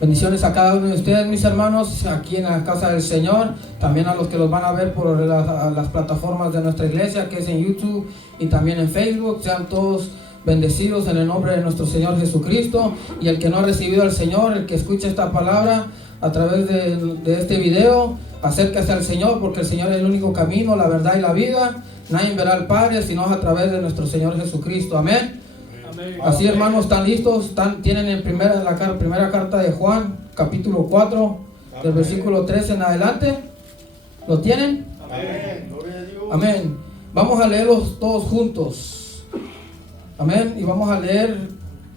Bendiciones a cada uno de ustedes, mis hermanos, aquí en la casa del Señor. También a los que los van a ver por las plataformas de nuestra iglesia, que es en YouTube y también en Facebook. Sean todos bendecidos en el nombre de nuestro Señor Jesucristo. Y el que no ha recibido al Señor, el que escuche esta palabra a través de este video, acérquese al Señor, porque el Señor es el único camino, la verdad y la vida. Nadie verá al Padre sino a través de nuestro Señor Jesucristo. Amén. Así, hermanos, ¿están listos? ¿Tienen la primera carta de Juan, capítulo 4, del versículo 13 en adelante? ¿Lo tienen? Amén. Gloria a Dios. Amén. Vamos a leerlos todos juntos. Amén. Y vamos a leer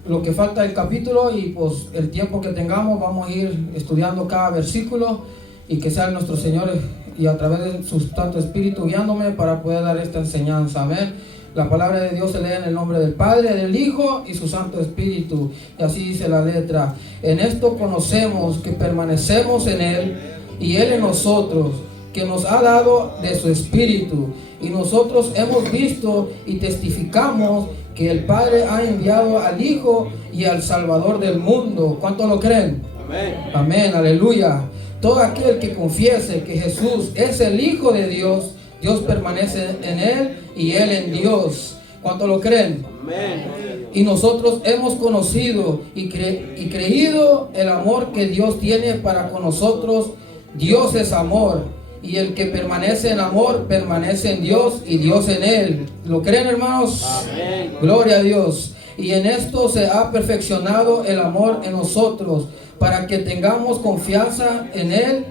lo que falta del capítulo, y pues el tiempo que tengamos vamos a ir estudiando cada versículo, y que sea nuestro Señor y a través de su Santo Espíritu guiándome para poder dar esta enseñanza. Amén. La palabra de Dios se lee en el nombre del Padre, del Hijo y su Santo Espíritu. Y así dice la letra: en esto conocemos que permanecemos en Él y Él en nosotros, que nos ha dado de su Espíritu. Y nosotros hemos visto y testificamos que el Padre ha enviado al Hijo y al Salvador del mundo. ¿Cuántos lo creen? Amén. Amén, aleluya. Todo aquel que confiese que Jesús es el Hijo de Dios, Dios permanece en Él y Él en Dios. ¿Cuánto lo creen? Amén. Y nosotros hemos conocido y creído el amor que Dios tiene para con nosotros. Dios es amor, y el que permanece en amor permanece en Dios y Dios en Él. ¿Lo creen, hermanos? Amén. Gloria a Dios. Y en esto se ha perfeccionado el amor en nosotros, para que tengamos confianza en Él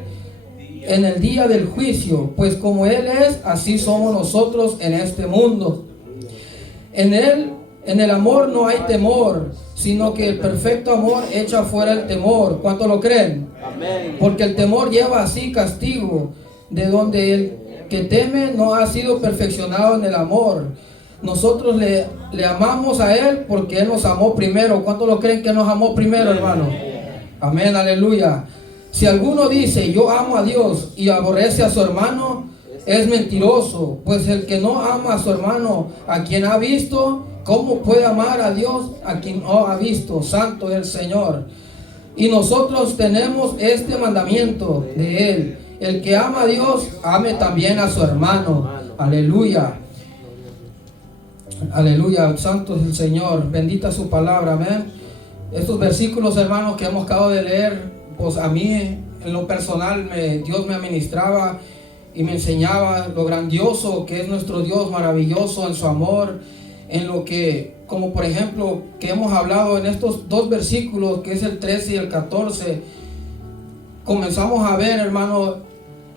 en el día del juicio, pues como Él es, así somos nosotros en este mundo. En Él, en el amor no hay temor, sino que el perfecto amor echa fuera el temor. ¿Cuánto lo creen? Amén. Porque el temor lleva así castigo, de donde el que teme no ha sido perfeccionado en el amor. Nosotros le amamos a Él porque Él nos amó primero. ¿Cuánto lo creen que nos amó primero, hermano? Amén, aleluya. Si alguno dice yo amo a Dios y aborrece a su hermano, es mentiroso, pues el que no ama a su hermano, a quien ha visto, ¿cómo puede amar a Dios a quien no ha visto? Santo es el Señor. Y nosotros tenemos este mandamiento de Él: el que ama a Dios, ame también a su hermano. Aleluya. Aleluya, santo es el Señor, bendita su palabra, amén. Estos versículos, hermanos, que hemos acabado de leer, pues a mí en lo personal Dios me administraba y me enseñaba lo grandioso que es nuestro Dios, maravilloso en su amor, en lo que, como por ejemplo, que hemos hablado en estos dos versículos, que es el 13 y el 14, comenzamos a ver, hermano,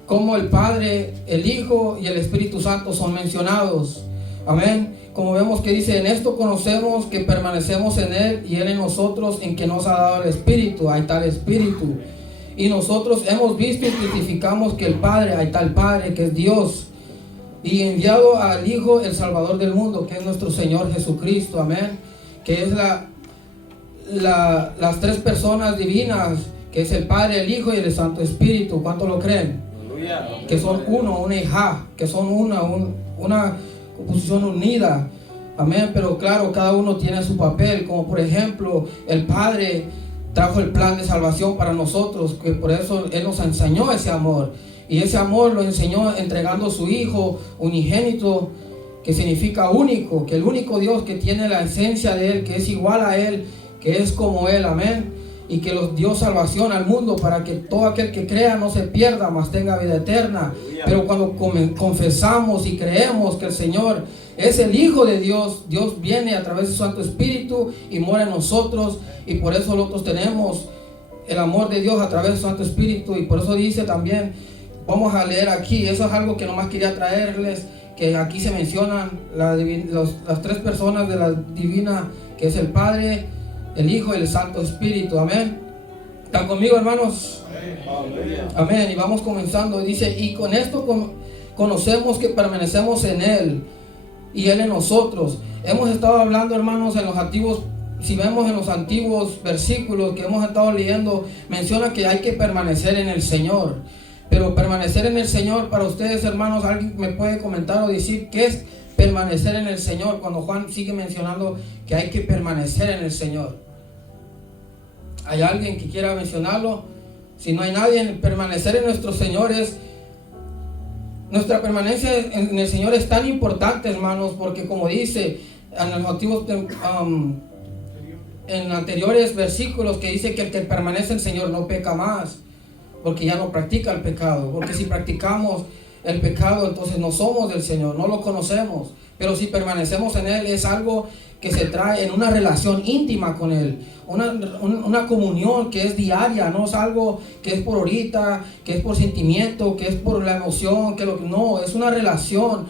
cómo el Padre, el Hijo y el Espíritu Santo son mencionados. Amén. Como vemos que dice: en esto conocemos que permanecemos en Él y Él en nosotros, en que nos ha dado el Espíritu. Ahí está el Espíritu. Y nosotros hemos visto y testificamos que el Padre, ahí está el Padre, que es Dios, y enviado al Hijo, el Salvador del mundo, que es nuestro Señor Jesucristo. Amén. Que es las tres personas divinas, que es el Padre, el Hijo y el Santo Espíritu. ¿Cuánto lo creen? Aleluya. Que son uno, una hija, que son una composición unida. Amén. Pero claro, cada uno tiene su papel. Como por ejemplo, el Padre trajo el plan de salvación para nosotros, que por eso Él nos enseñó ese amor. Y ese amor lo enseñó entregando a su Hijo unigénito, que significa único, que el único Dios que tiene la esencia de Él, que es igual a Él, que es como Él. Amén. Y que los dio salvación al mundo para que todo aquel que crea no se pierda, mas tenga vida eterna. Pero cuando confesamos y creemos que el Señor es el Hijo de Dios, Dios viene a través de su Santo Espíritu y mora en nosotros, y por eso nosotros tenemos el amor de Dios a través de su Santo Espíritu. Y por eso dice también, vamos a leer aquí, eso es algo que nomás quería traerles, que aquí se mencionan las tres personas de la divina, que es el Padre, el Hijo y el Santo Espíritu. Amén. ¿Están conmigo, hermanos? Amén. Amén. Y vamos comenzando. Dice: y con esto conocemos que permanecemos en Él y Él en nosotros. Hemos estado hablando, hermanos, en los antiguos, si vemos en los antiguos versículos que hemos estado leyendo, menciona que hay que permanecer en el Señor. Pero permanecer en el Señor, para ustedes, hermanos, ¿alguien me puede comentar o decir qué es permanecer en el Señor? Cuando Juan sigue mencionando que hay que permanecer en el Señor. ¿Hay alguien que quiera mencionarlo? Si no hay nadie, permanecer en nuestro Señor nuestra permanencia en el Señor es tan importante, hermanos, porque como dice en los antiguos en anteriores versículos, que dice que el que permanece en el Señor no peca más, porque ya no practica el pecado. Porque si practicamos el pecado, entonces no somos del Señor, no lo conocemos. Pero si permanecemos en Él, es algo que se trae en una relación íntima con Él, una comunión que es diaria, no es algo que es por ahorita, que es por sentimiento, que es por la emoción, no, es una relación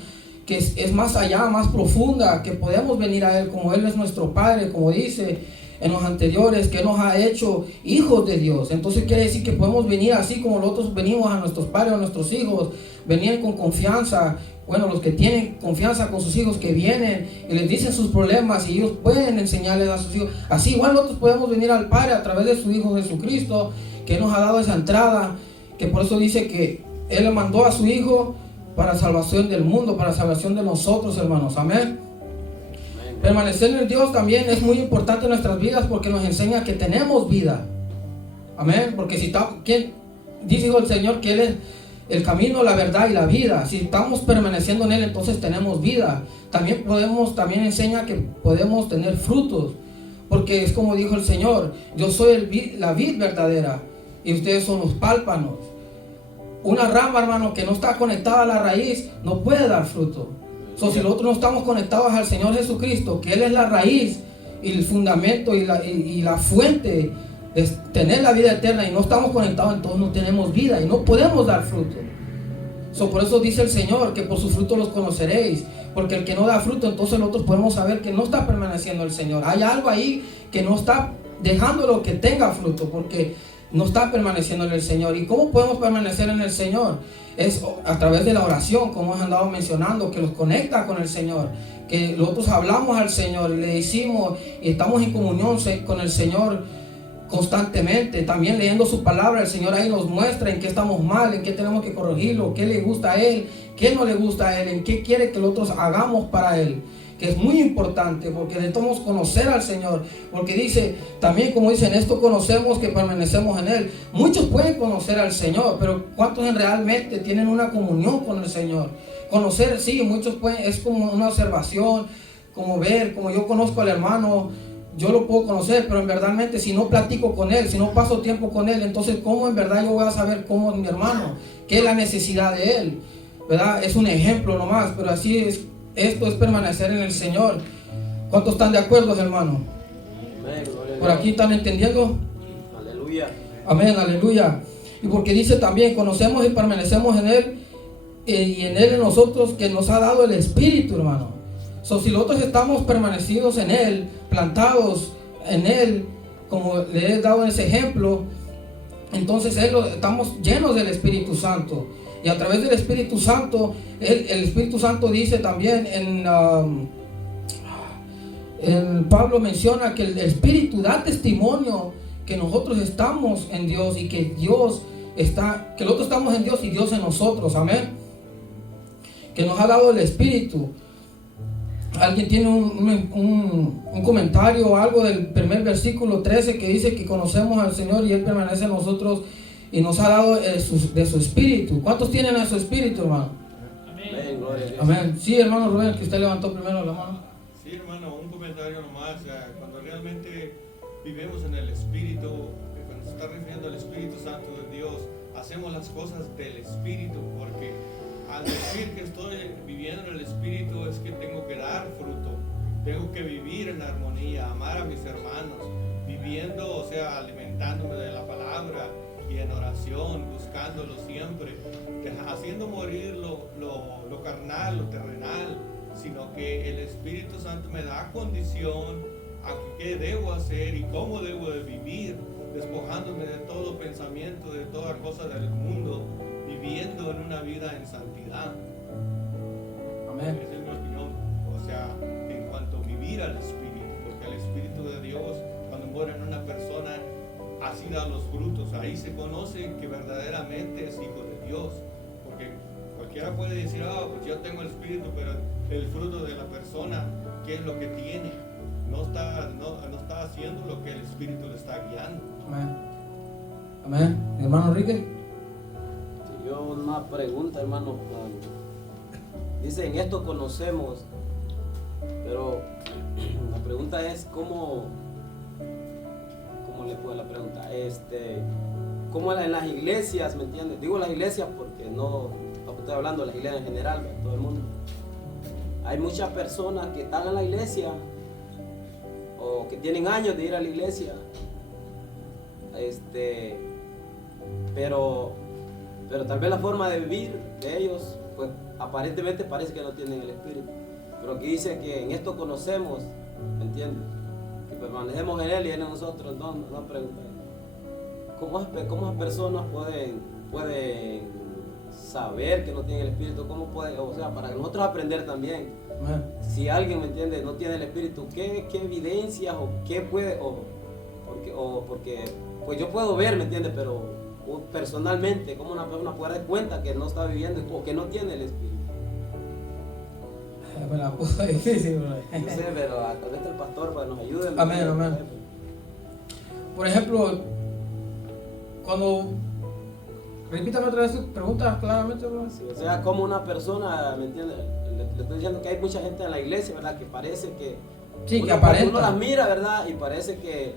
que es más allá, más profunda, que podemos venir a Él como Él es nuestro Padre, como dice en los anteriores, que nos ha hecho hijos de Dios. Entonces quiere decir que podemos venir así como nosotros venimos a nuestros padres, a nuestros hijos, venir con confianza. Bueno, los que tienen confianza con sus hijos, que vienen y les dicen sus problemas y ellos pueden enseñarles a sus hijos. Así igual nosotros podemos venir al Padre a través de su Hijo Jesucristo, que nos ha dado esa entrada, que por eso dice que Él le mandó a su Hijo para salvación del mundo, para salvación de nosotros, hermanos. Amén. Permanecer en Dios también es muy importante en nuestras vidas, porque nos enseña que tenemos vida. Amén. Porque si está, ¿quién dice el Señor que Él es el camino, la verdad y la vida? Si estamos permaneciendo en Él, entonces tenemos vida. También enseña que podemos tener frutos, porque es como dijo el Señor: yo soy la vid verdadera y ustedes son los pálpanos. Una rama, hermano, que no está conectada a la raíz no puede dar fruto. Si nosotros no estamos conectados al Señor Jesucristo, que Él es la raíz y el fundamento y la fuente de tener la vida eterna, y no estamos conectados, entonces no tenemos vida y no podemos dar fruto. Por eso dice el Señor que por su fruto los conoceréis, porque el que no da fruto, entonces nosotros podemos saber que no está permaneciendo el Señor. Hay algo ahí que no está dejándolo que tenga fruto, porque no está permaneciendo en el Señor. ¿Y cómo podemos permanecer en el Señor? Es a través de la oración, como hemos andado mencionando, que los conecta con el Señor, que nosotros hablamos al Señor y le decimos, y estamos en comunión con el Señor constantemente. También leyendo su palabra, el Señor ahí nos muestra en qué estamos mal, en qué tenemos que corregirlo, qué le gusta a Él, qué no le gusta a Él, en qué quiere que nosotros hagamos para Él, que es muy importante, porque necesitamos conocer al Señor, porque dice, también como dicen, esto conocemos que permanecemos en Él. Muchos pueden conocer al Señor, pero ¿cuántos realmente tienen una comunión con el Señor? Conocer, sí, muchos pueden, es como una observación, como ver, como yo conozco al hermano, yo lo puedo conocer, pero en verdad, si no platico con él, si no paso tiempo con él, entonces ¿cómo en verdad yo voy a saber cómo es mi hermano? ¿Qué es la necesidad de él? ¿Verdad? Es un ejemplo nomás, pero así es. Esto es permanecer en el Señor. ¿Cuántos están de acuerdo, hermano? ¿Por aquí están entendiendo? Aleluya. Amén, aleluya. Y porque dice también, conocemos y permanecemos en Él, y en Él en nosotros, que nos ha dado el Espíritu, hermano. Si nosotros estamos permanecidos en Él, plantados en Él, como le he dado ese ejemplo, entonces estamos llenos del Espíritu Santo. Y a través del Espíritu Santo, el Espíritu Santo dice también Pablo menciona que el Espíritu da testimonio que nosotros estamos en Dios y que que nosotros estamos en Dios y Dios en nosotros. Amén. Que nos ha dado el Espíritu. ¿Alguien tiene un comentario o algo del primer versículo 13 que dice que conocemos al Señor y Él permanece en nosotros y nos ha dado de su Espíritu? ¿Cuántos tienen a su Espíritu, hermano? Amén. Amén. Sí, hermano Rubén, que usted levantó primero la mano. Sí, hermano, un comentario nomás. Cuando realmente vivimos en el Espíritu, cuando se está refiriendo al Espíritu Santo de Dios, hacemos las cosas del Espíritu, porque al decir que estoy viviendo en el Espíritu es que tengo que dar fruto, tengo que vivir en armonía, amar a mis hermanos, viviendo, o sea, alimentándome de la palabra y en oración, buscándolo siempre, haciendo morir lo carnal, lo terrenal, sino que el Espíritu Santo me da condición a qué debo hacer y cómo debo de vivir, despojándome de todo pensamiento, de toda cosa del mundo, viviendo en una vida en santidad. Amén. Esa es mi opinión, o sea, en cuanto a vivir al Espíritu, porque el Espíritu de Dios, cuando mora en una persona, así da los frutos. Ahí se conoce que verdaderamente es hijo de Dios, porque cualquiera puede decir, pues yo tengo el Espíritu, pero el fruto de la persona, ¿qué es lo que tiene? No está haciendo lo que el Espíritu le está guiando. Amén. Mi hermano Enrique. Yo una pregunta, hermano. Dice, en esto conocemos, pero la pregunta es ¿cómo le puedo la pregunta? ¿Cómo en las iglesias, me entiendes? Digo las iglesias porque no estoy hablando de las iglesias en general, de todo el mundo. Hay muchas personas que están en la iglesia o que tienen años de ir a la iglesia, pero tal vez la forma de vivir de ellos, pues aparentemente parece que no tienen el Espíritu. Pero aquí dice que en esto conocemos, ¿me entiendes? Que permanecemos en Él y Él en nosotros. No pregunta. ¿Cómo esas personas pueden saber que no tienen el Espíritu? ¿Cómo pueden? O sea, para que nosotros aprender también. Si alguien, ¿me entiende?, no tiene el Espíritu, ¿qué evidencias o qué puede? Porque pues yo puedo ver, ¿me entiende?, pero personalmente, ¿cómo una persona puede dar cuenta que no está viviendo o que no tiene el Espíritu? Me la puso difícil, bro. Yo sé, pero a través del pastor pues, nos ayude. Amén, amén. Por ejemplo, cuando... Repítame otra vez su pregunta claramente, bro. Sí, o sea, como una persona, ¿me entiende? Le estoy diciendo que hay mucha gente en la iglesia, ¿verdad?, que parece que... Sí, que aparenta. Uno las mira, ¿verdad?, y parece que...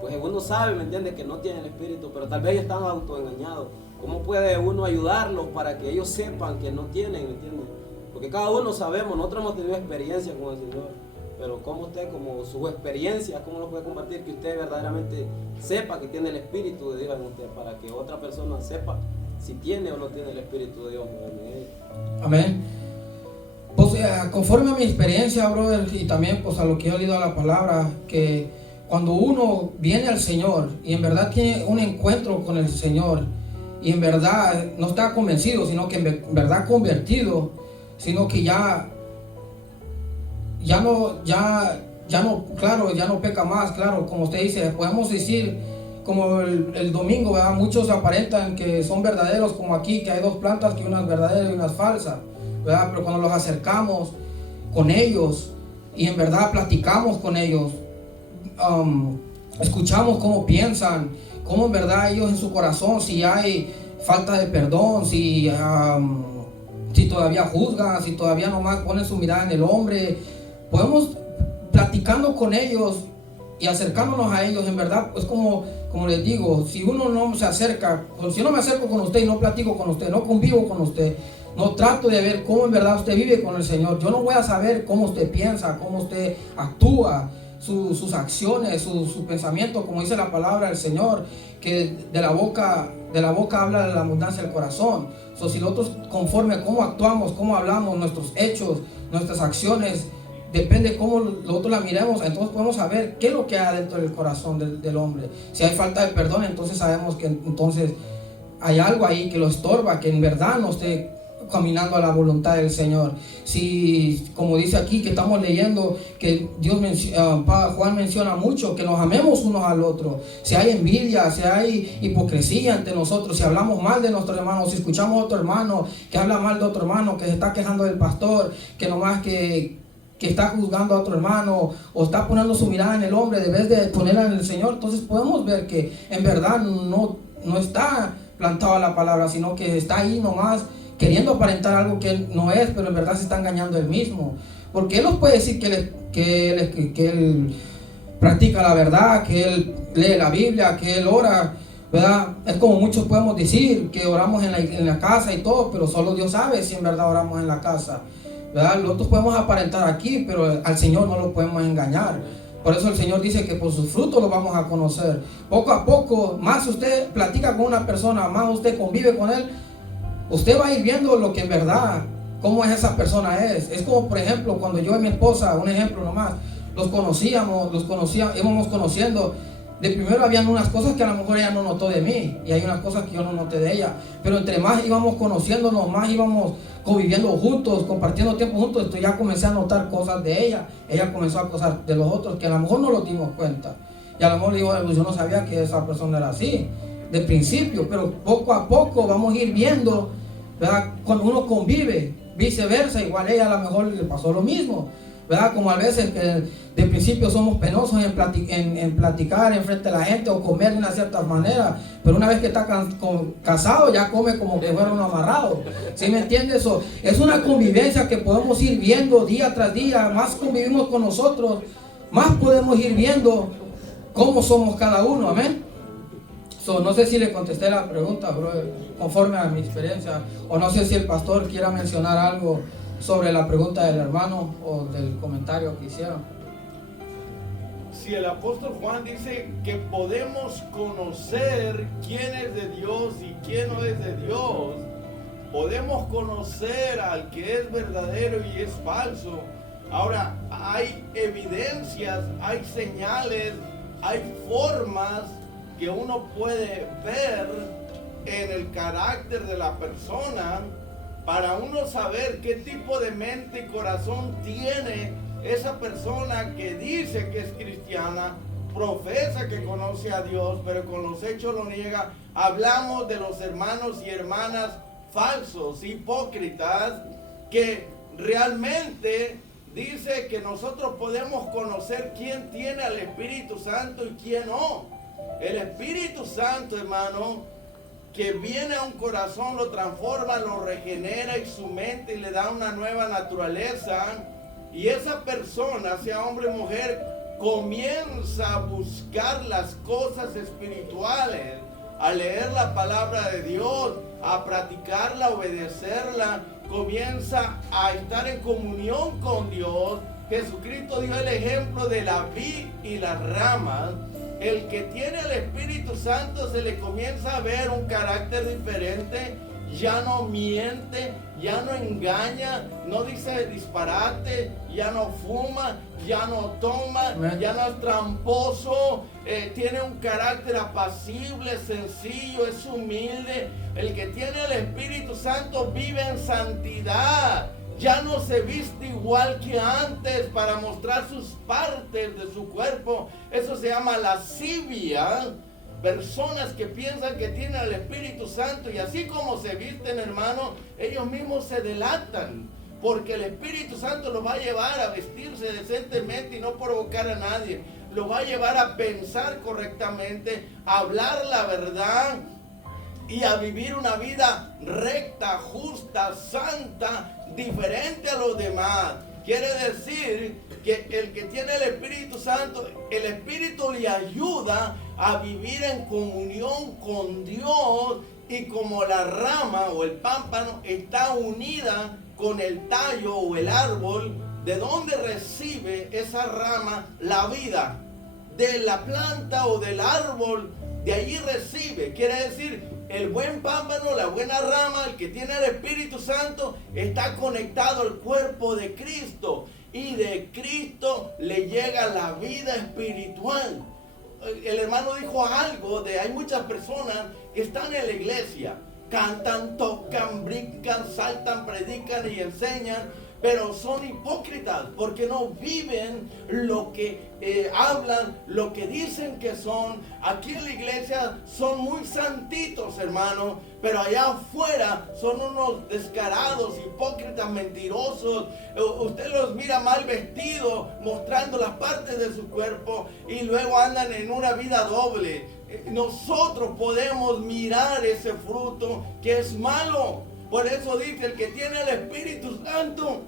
Pues uno sabe, ¿me entiende?, que no tiene el Espíritu, pero tal vez ellos están autoengañados. ¿Cómo puede uno ayudarlos para que ellos sepan que no tienen, ¿me entiende? Porque cada uno sabemos, nosotros hemos tenido experiencia con el Señor, pero ¿cómo usted, como su experiencia, cómo lo puede compartir que usted verdaderamente sepa que tiene el Espíritu de Dios en usted, para que otra persona sepa si tiene o no tiene el Espíritu de Dios en él? Amén. Pues conforme a mi experiencia, brother, y también pues a lo que he oído a la palabra, que cuando uno viene al Señor y en verdad tiene un encuentro con el Señor y en verdad no está convencido, sino que en verdad convertido, sino que ya no, claro, ya no peca más, claro, como usted dice, podemos decir, como el domingo, ¿verdad? Muchos aparentan que son verdaderos, como aquí, que hay dos plantas, que una es verdadera y una es falsa, ¿verdad? Pero cuando los acercamos con ellos y en verdad platicamos con ellos, escuchamos cómo piensan, cómo en verdad ellos en su corazón, si hay falta de perdón, si todavía juzgan, si todavía nomás ponen su mirada en el hombre, podemos platicando con ellos y acercándonos a ellos, en verdad, pues como les digo, si uno no se acerca, si yo no me acerco con usted y no platico con usted, no convivo con usted, no trato de ver cómo en verdad usted vive con el Señor, yo no voy a saber cómo usted piensa, cómo usted actúa, sus acciones, su pensamiento, como dice la palabra del Señor, que de la boca habla de la abundancia del corazón. Si nosotros, conforme cómo actuamos, cómo hablamos, nuestros hechos, nuestras acciones, depende cómo nosotros la miremos, entonces podemos saber qué es lo que hay dentro del corazón del hombre. Si hay falta de perdón, entonces sabemos que entonces hay algo ahí que lo estorba, que en verdad no esté caminando a la voluntad del Señor. Si, como dice aquí que estamos leyendo, que Juan menciona mucho, que nos amemos unos al otro. Si hay envidia, si hay hipocresía entre nosotros, si hablamos mal de nuestro hermano, si escuchamos a otro hermano que habla mal de otro hermano, que se está quejando del pastor, que nomás que está juzgando a otro hermano o está poniendo su mirada en el hombre en vez de ponerla en el Señor, entonces podemos ver que en verdad no está plantado a la palabra, sino que está ahí nomás queriendo aparentar algo que él no es, pero en verdad se está engañando él mismo. Porque él nos puede decir que él practica la verdad, que él lee la Biblia, que él ora, ¿verdad? Es como muchos podemos decir que oramos en la casa y todo, pero solo Dios sabe si en verdad oramos en la casa, ¿verdad? Nosotros podemos aparentar aquí, pero al Señor no lo podemos engañar. Por eso el Señor dice que por sus frutos los vamos a conocer. Poco a poco, más usted platica con una persona, más usted convive con él, usted va a ir viendo lo que en verdad, cómo es esa persona es. Es como, por ejemplo, cuando yo y mi esposa, un ejemplo nomás, íbamos conociendo. De primero habían unas cosas que a lo mejor ella no notó de mí, y hay unas cosas que yo no noté de ella. Pero entre más íbamos conociéndonos, más íbamos conviviendo juntos, compartiendo tiempo juntos, entonces ya comencé a notar cosas de ella. Ella comenzó a cosas de los otros que a lo mejor no lo dimos cuenta. Y a lo mejor le digo, pues yo no sabía que esa persona era así de principio, pero poco a poco vamos a ir viendo, ¿verdad? Cuando uno convive, viceversa, igual ella a lo mejor le pasó lo mismo, ¿verdad? Como a veces de principio somos penosos en platicar en frente de la gente o comer de una cierta manera, pero una vez que está casado ya come como que fuera uno amarrado. ¿Sí me entiendes? Eso es una convivencia que podemos ir viendo día tras día. Más convivimos con nosotros, más podemos ir viendo cómo somos cada uno. Amén. No sé si le contesté la pregunta, bro, conforme a mi experiencia, o no sé si el pastor quiera mencionar algo sobre la pregunta del hermano o del comentario que hicieron. Si el apóstol Juan dice que podemos conocer quién es de Dios y quién no es de Dios, podemos conocer al que es verdadero y es falso. Ahora, hay evidencias, hay señales, hay formas que uno puede ver en el carácter de la persona para uno saber qué tipo de mente y corazón tiene esa persona que dice que es cristiana, profesa que conoce a Dios, pero con los hechos lo niega. Hablamos de los hermanos y hermanas falsos, hipócritas, que realmente dice que nosotros podemos conocer quién tiene al Espíritu Santo y quién no. El Espíritu Santo, hermano, que viene a un corazón, lo transforma, lo regenera y su mente y le da una nueva naturaleza. Y esa persona, sea hombre o mujer, comienza a buscar las cosas espirituales, a leer la palabra de Dios, a practicarla, a obedecerla, comienza a estar en comunión con Dios. Jesucristo dio el ejemplo de la vid y las ramas. El que tiene el Espíritu Santo se le comienza a ver un carácter diferente, ya no miente, ya no engaña, no dice disparate, ya no fuma, ya no toma, ya no es tramposo, tiene un carácter apacible, sencillo, es humilde. El que tiene el Espíritu Santo vive en santidad. Ya no se viste igual que antes para mostrar sus partes de su cuerpo. Eso se llama lascivia. Personas que piensan que tienen el Espíritu Santo y así como se visten, hermano, ellos mismos se delatan. Porque el Espíritu Santo los va a llevar a vestirse decentemente y no provocar a nadie. Los va a llevar a pensar correctamente, a hablar la verdad y a vivir una vida recta, justa, santa, diferente a los demás. Quiere decir que el que tiene el Espíritu Santo, el Espíritu le ayuda a vivir en comunión con Dios, y como la rama o el pámpano está unida con el tallo o el árbol, ¿de dónde recibe esa rama la vida? De la planta o del árbol, de allí recibe. Quiere decir, el buen pámpano, la buena rama, el que tiene el Espíritu Santo, está conectado al cuerpo de Cristo, y de Cristo le llega la vida espiritual. El hermano dijo algo de hay muchas personas que están en la iglesia, cantan, tocan, brincan, saltan, predican y enseñan, pero son hipócritas porque no viven lo que hablan, lo que dicen que son. Aquí en la iglesia son muy santitos, hermano, pero allá afuera son unos descarados, hipócritas, mentirosos. Usted los mira mal vestidos, mostrando las partes de su cuerpo, y luego andan en una vida doble. Nosotros podemos mirar ese fruto que es malo. Por eso dice, el que tiene el Espíritu Santo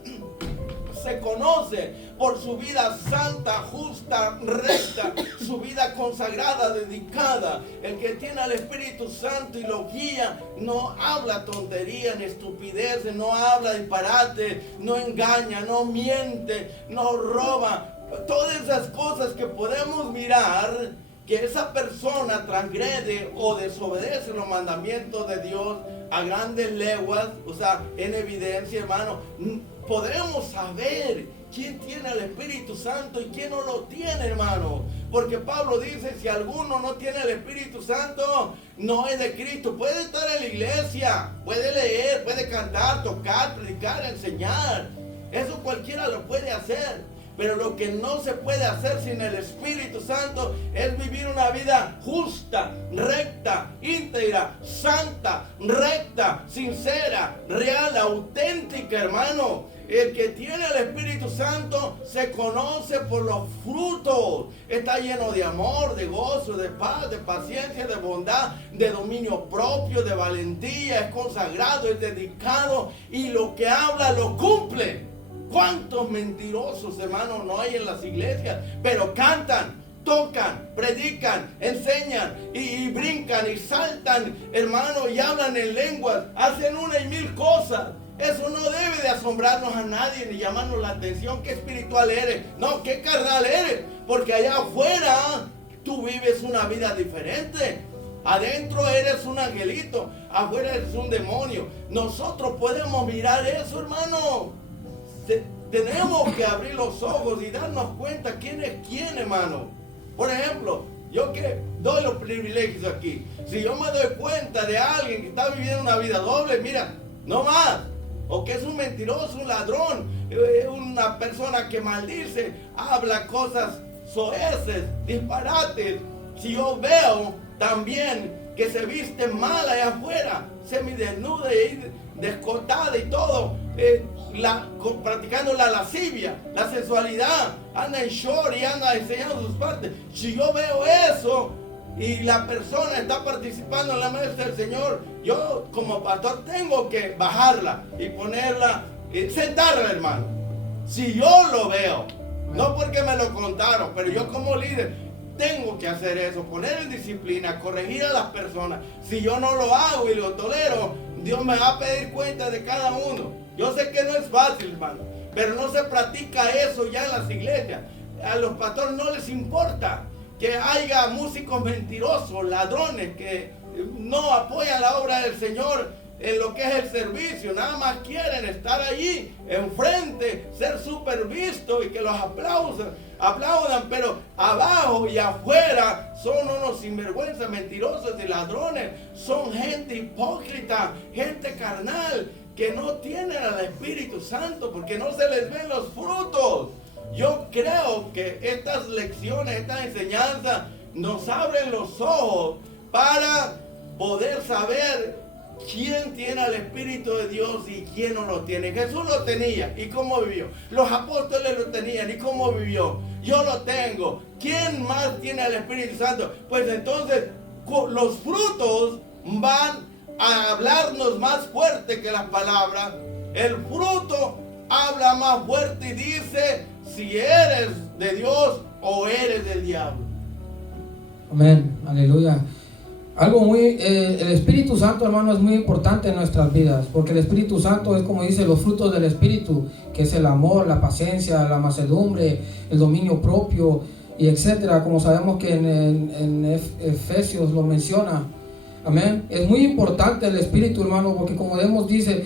se conoce por su vida santa, justa, recta, su vida consagrada, dedicada. El que tiene al Espíritu Santo y lo guía, no habla tontería ni estupideces, no habla disparate, no engaña, no miente, no roba. Todas esas cosas que podemos mirar que esa persona transgrede o desobedece los mandamientos de Dios a grandes leguas, o sea, en evidencia, hermano, podemos saber quién tiene el Espíritu Santo y quién no lo tiene, hermano. Porque Pablo dice, si alguno no tiene el Espíritu Santo, no es de Cristo. Puede estar en la iglesia, puede leer, puede cantar, tocar, predicar, enseñar. Eso cualquiera lo puede hacer. Pero lo que no se puede hacer sin el Espíritu Santo es vivir una vida justa, recta, íntegra, santa, recta, sincera, real, auténtica, hermano. El que tiene el Espíritu Santo se conoce por los frutos. Está lleno de amor, de gozo, de paz, de paciencia, de bondad, de dominio propio, de valentía. Es consagrado, es dedicado y lo que habla lo cumple. ¿Cuántos mentirosos, hermanos, no hay en las iglesias? Pero cantan, tocan, predican, enseñan y brincan y saltan, hermano, y hablan en lenguas, hacen una y mil cosas. Eso no debe de asombrarnos a nadie ni llamarnos la atención. ¿Qué espiritual eres? No, ¿qué carnal eres? Porque allá afuera tú vives una vida diferente. Adentro eres un angelito, afuera eres un demonio. Nosotros podemos mirar eso, hermano. Tenemos que abrir los ojos y darnos cuenta quién es quién, hermano. Por ejemplo, yo que doy los privilegios aquí, si yo me doy cuenta de alguien que está viviendo una vida doble, mira, no más, o que es un mentiroso, un ladrón, una persona que maldice, habla cosas soeces, disparates. Si yo veo también que se viste mal allá afuera, semidesnuda y descotada y todo, practicando la lascivia, la sensualidad, anda en short y anda enseñando sus partes. Si yo veo eso y la persona está participando en la mesa del Señor, yo como pastor tengo que bajarla y ponerla, sentarla, hermano. Si yo lo veo, no porque me lo contaron, pero yo como líder tengo que hacer eso, poner en disciplina, corregir a las personas. Si yo no lo hago y lo tolero, Dios me va a pedir cuenta de cada uno. Yo sé que no es fácil, hermano, pero no se practica eso ya en las iglesias. A los pastores no les importa que haya músicos mentirosos, ladrones que no apoyan la obra del Señor en lo que es el servicio. Nada más quieren estar allí enfrente, ser supervistos y que los aplaudan, pero abajo y afuera son unos sinvergüenzas, mentirosos y ladrones. Son gente hipócrita, gente carnal, que no tienen al Espíritu Santo porque no se les ven los frutos. Yo creo que estas lecciones, estas enseñanzas nos abren los ojos para poder saber quién tiene al Espíritu de Dios y quién no lo tiene. Jesús lo tenía y cómo vivió. Los apóstoles lo tenían y cómo vivió. Yo lo tengo. ¿Quién más tiene al Espíritu Santo? Pues entonces los frutos van a hablarnos más fuerte que las palabras. El fruto habla más fuerte y dice si eres de Dios o eres del diablo. Amén, aleluya. Algo muy, el Espíritu Santo, hermano, es muy importante en nuestras vidas, porque el Espíritu Santo es como dice los frutos del Espíritu, que es el amor, la paciencia, la mansedumbre, el dominio propio y etcétera, como sabemos que en Efesios lo menciona. Amén. Es muy importante el Espíritu, hermano, porque como Dios dice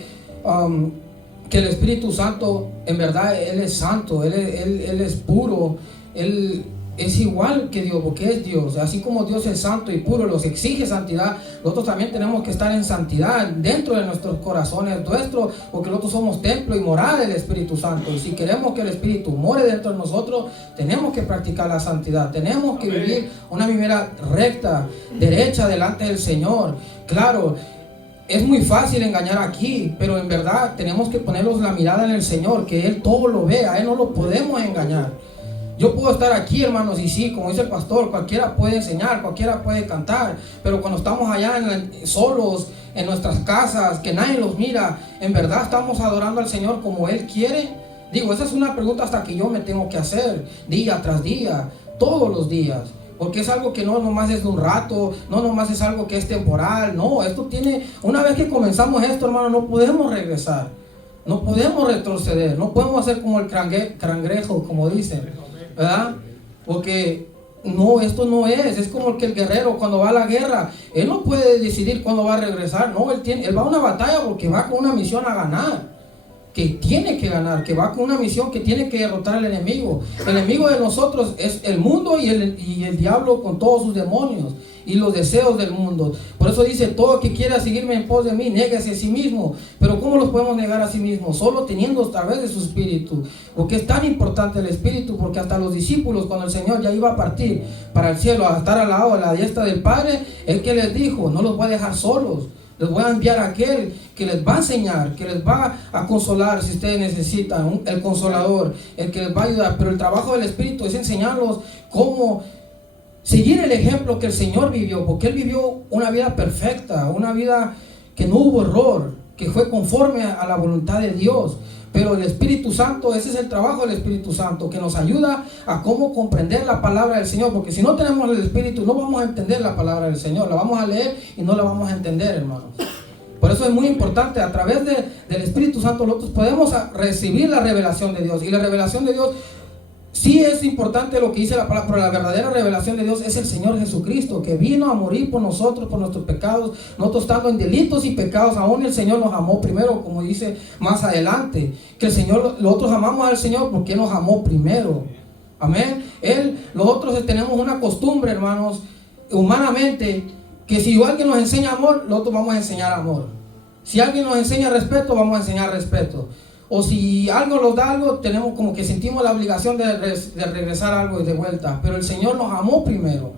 que el Espíritu Santo, en verdad, Él es santo, Él es puro, Él es igual que Dios, porque es Dios. Así como Dios es santo y puro, los exige santidad, nosotros también tenemos que estar en santidad dentro de nuestros corazones nuestros, porque nosotros somos templo y morada del Espíritu Santo. Y si queremos que el Espíritu more dentro de nosotros, tenemos que practicar la santidad, tenemos que vivir una vida recta, derecha delante del Señor. Claro, es muy fácil engañar aquí, pero en verdad tenemos que ponernos la mirada en el Señor, que Él todo lo ve, a Él no lo podemos engañar. Yo puedo estar aquí, hermanos, y sí, como dice el pastor, cualquiera puede enseñar, cualquiera puede cantar, pero cuando estamos allá solos en nuestras casas, que nadie los mira, ¿en verdad estamos adorando al Señor como Él quiere? Digo, esa es una pregunta hasta que yo me tengo que hacer día tras día, todos los días, porque es algo que no nomás es de un rato, no nomás es algo que es temporal, no, esto tiene, una vez que comenzamos esto, hermano, no podemos regresar, no podemos retroceder, no podemos hacer como el cangrejo, como dicen, ¿verdad? Porque no, esto no es como que el guerrero cuando va a la guerra, él no puede decidir cuándo va a regresar, no, él va a una batalla porque va con una misión a ganar, que tiene que ganar, que va con una misión que tiene que derrotar al enemigo. El enemigo de nosotros es el mundo y el diablo con todos sus demonios y los deseos del mundo. Por eso dice, todo el que quiera seguirme en pos de mí, négase a sí mismo. Pero ¿cómo los podemos negar a sí mismos? Solo teniendo a través de su espíritu. Porque es tan importante el espíritu, porque hasta los discípulos, cuando el Señor ya iba a partir para el cielo, a estar al lado de la diestra del Padre, el que les dijo, no los voy a dejar solos, Les voy a enviar a aquel que les va a enseñar, que les va a consolar si ustedes necesitan, el consolador, el que les va a ayudar. Pero el trabajo del Espíritu es enseñarlos cómo seguir el ejemplo que el Señor vivió, porque Él vivió una vida perfecta, una vida que no hubo error, que fue conforme a la voluntad de Dios. Pero el Espíritu Santo, ese es el trabajo del Espíritu Santo, que nos ayuda a cómo comprender la palabra del Señor, porque si no tenemos el Espíritu no vamos a entender la palabra del Señor, la vamos a leer y no la vamos a entender, hermanos. Por eso es muy importante, a través del Espíritu Santo nosotros podemos recibir la revelación de Dios, y la revelación de Dios sí es importante lo que dice la palabra, pero la verdadera revelación de Dios es el Señor Jesucristo, que vino a morir por nosotros, por nuestros pecados. Nosotros estando en delitos y pecados, aún el Señor nos amó primero, como dice más adelante, que el Señor, nosotros amamos al Señor porque nos amó primero. Amén. Nosotros tenemos una costumbre, hermanos, humanamente, que si alguien nos enseña amor, nosotros vamos a enseñar amor. Si alguien nos enseña respeto, vamos a enseñar respeto. O si algo nos da algo, tenemos como que sentimos la obligación de regresar algo de vuelta. Pero el Señor nos amó primero.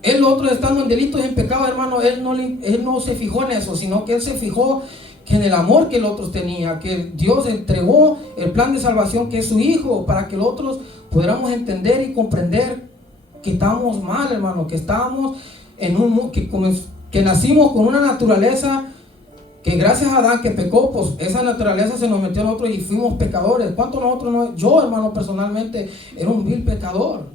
Él, nosotros estando en delitos y en pecado, hermano, Él no se fijó en eso, sino que Él se fijó que en el amor que el otro tenía, que Dios entregó el plan de salvación que es su Hijo, para que los otros pudiéramos entender y comprender que estábamos mal, hermano, que estábamos en que nacimos con una naturaleza que gracias a Adán que pecó, pues esa naturaleza se nos metió a nosotros y fuimos pecadores. ¿Cuántos nosotros no? Yo, hermano, personalmente era un vil pecador,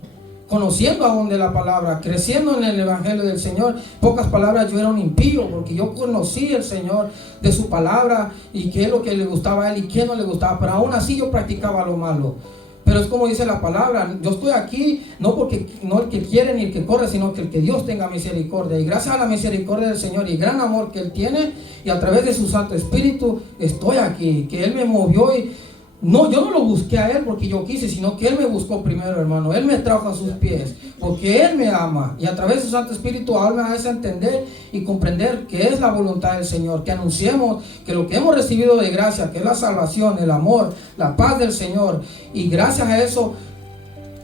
conociendo aún de la palabra, creciendo en el evangelio del Señor. Pocas palabras, yo era un impío, porque yo conocí al Señor de su palabra y qué es lo que le gustaba a Él y qué no le gustaba, pero aún así yo practicaba lo malo. Pero es como dice la palabra, yo estoy aquí no el que quiere ni el que corre, sino que el que Dios tenga misericordia. Y gracias a la misericordia del Señor y gran amor que Él tiene, y a través de su Santo Espíritu estoy aquí, que Él me movió y no, yo no lo busqué a Él porque yo quise, sino que Él me buscó primero, hermano. Él me trajo a sus pies porque Él me ama, y a través de su Santo Espíritu ahora me hace entender y comprender que es la voluntad del Señor, que anunciemos que lo que hemos recibido de gracia, que es la salvación, el amor, la paz del Señor, y gracias a eso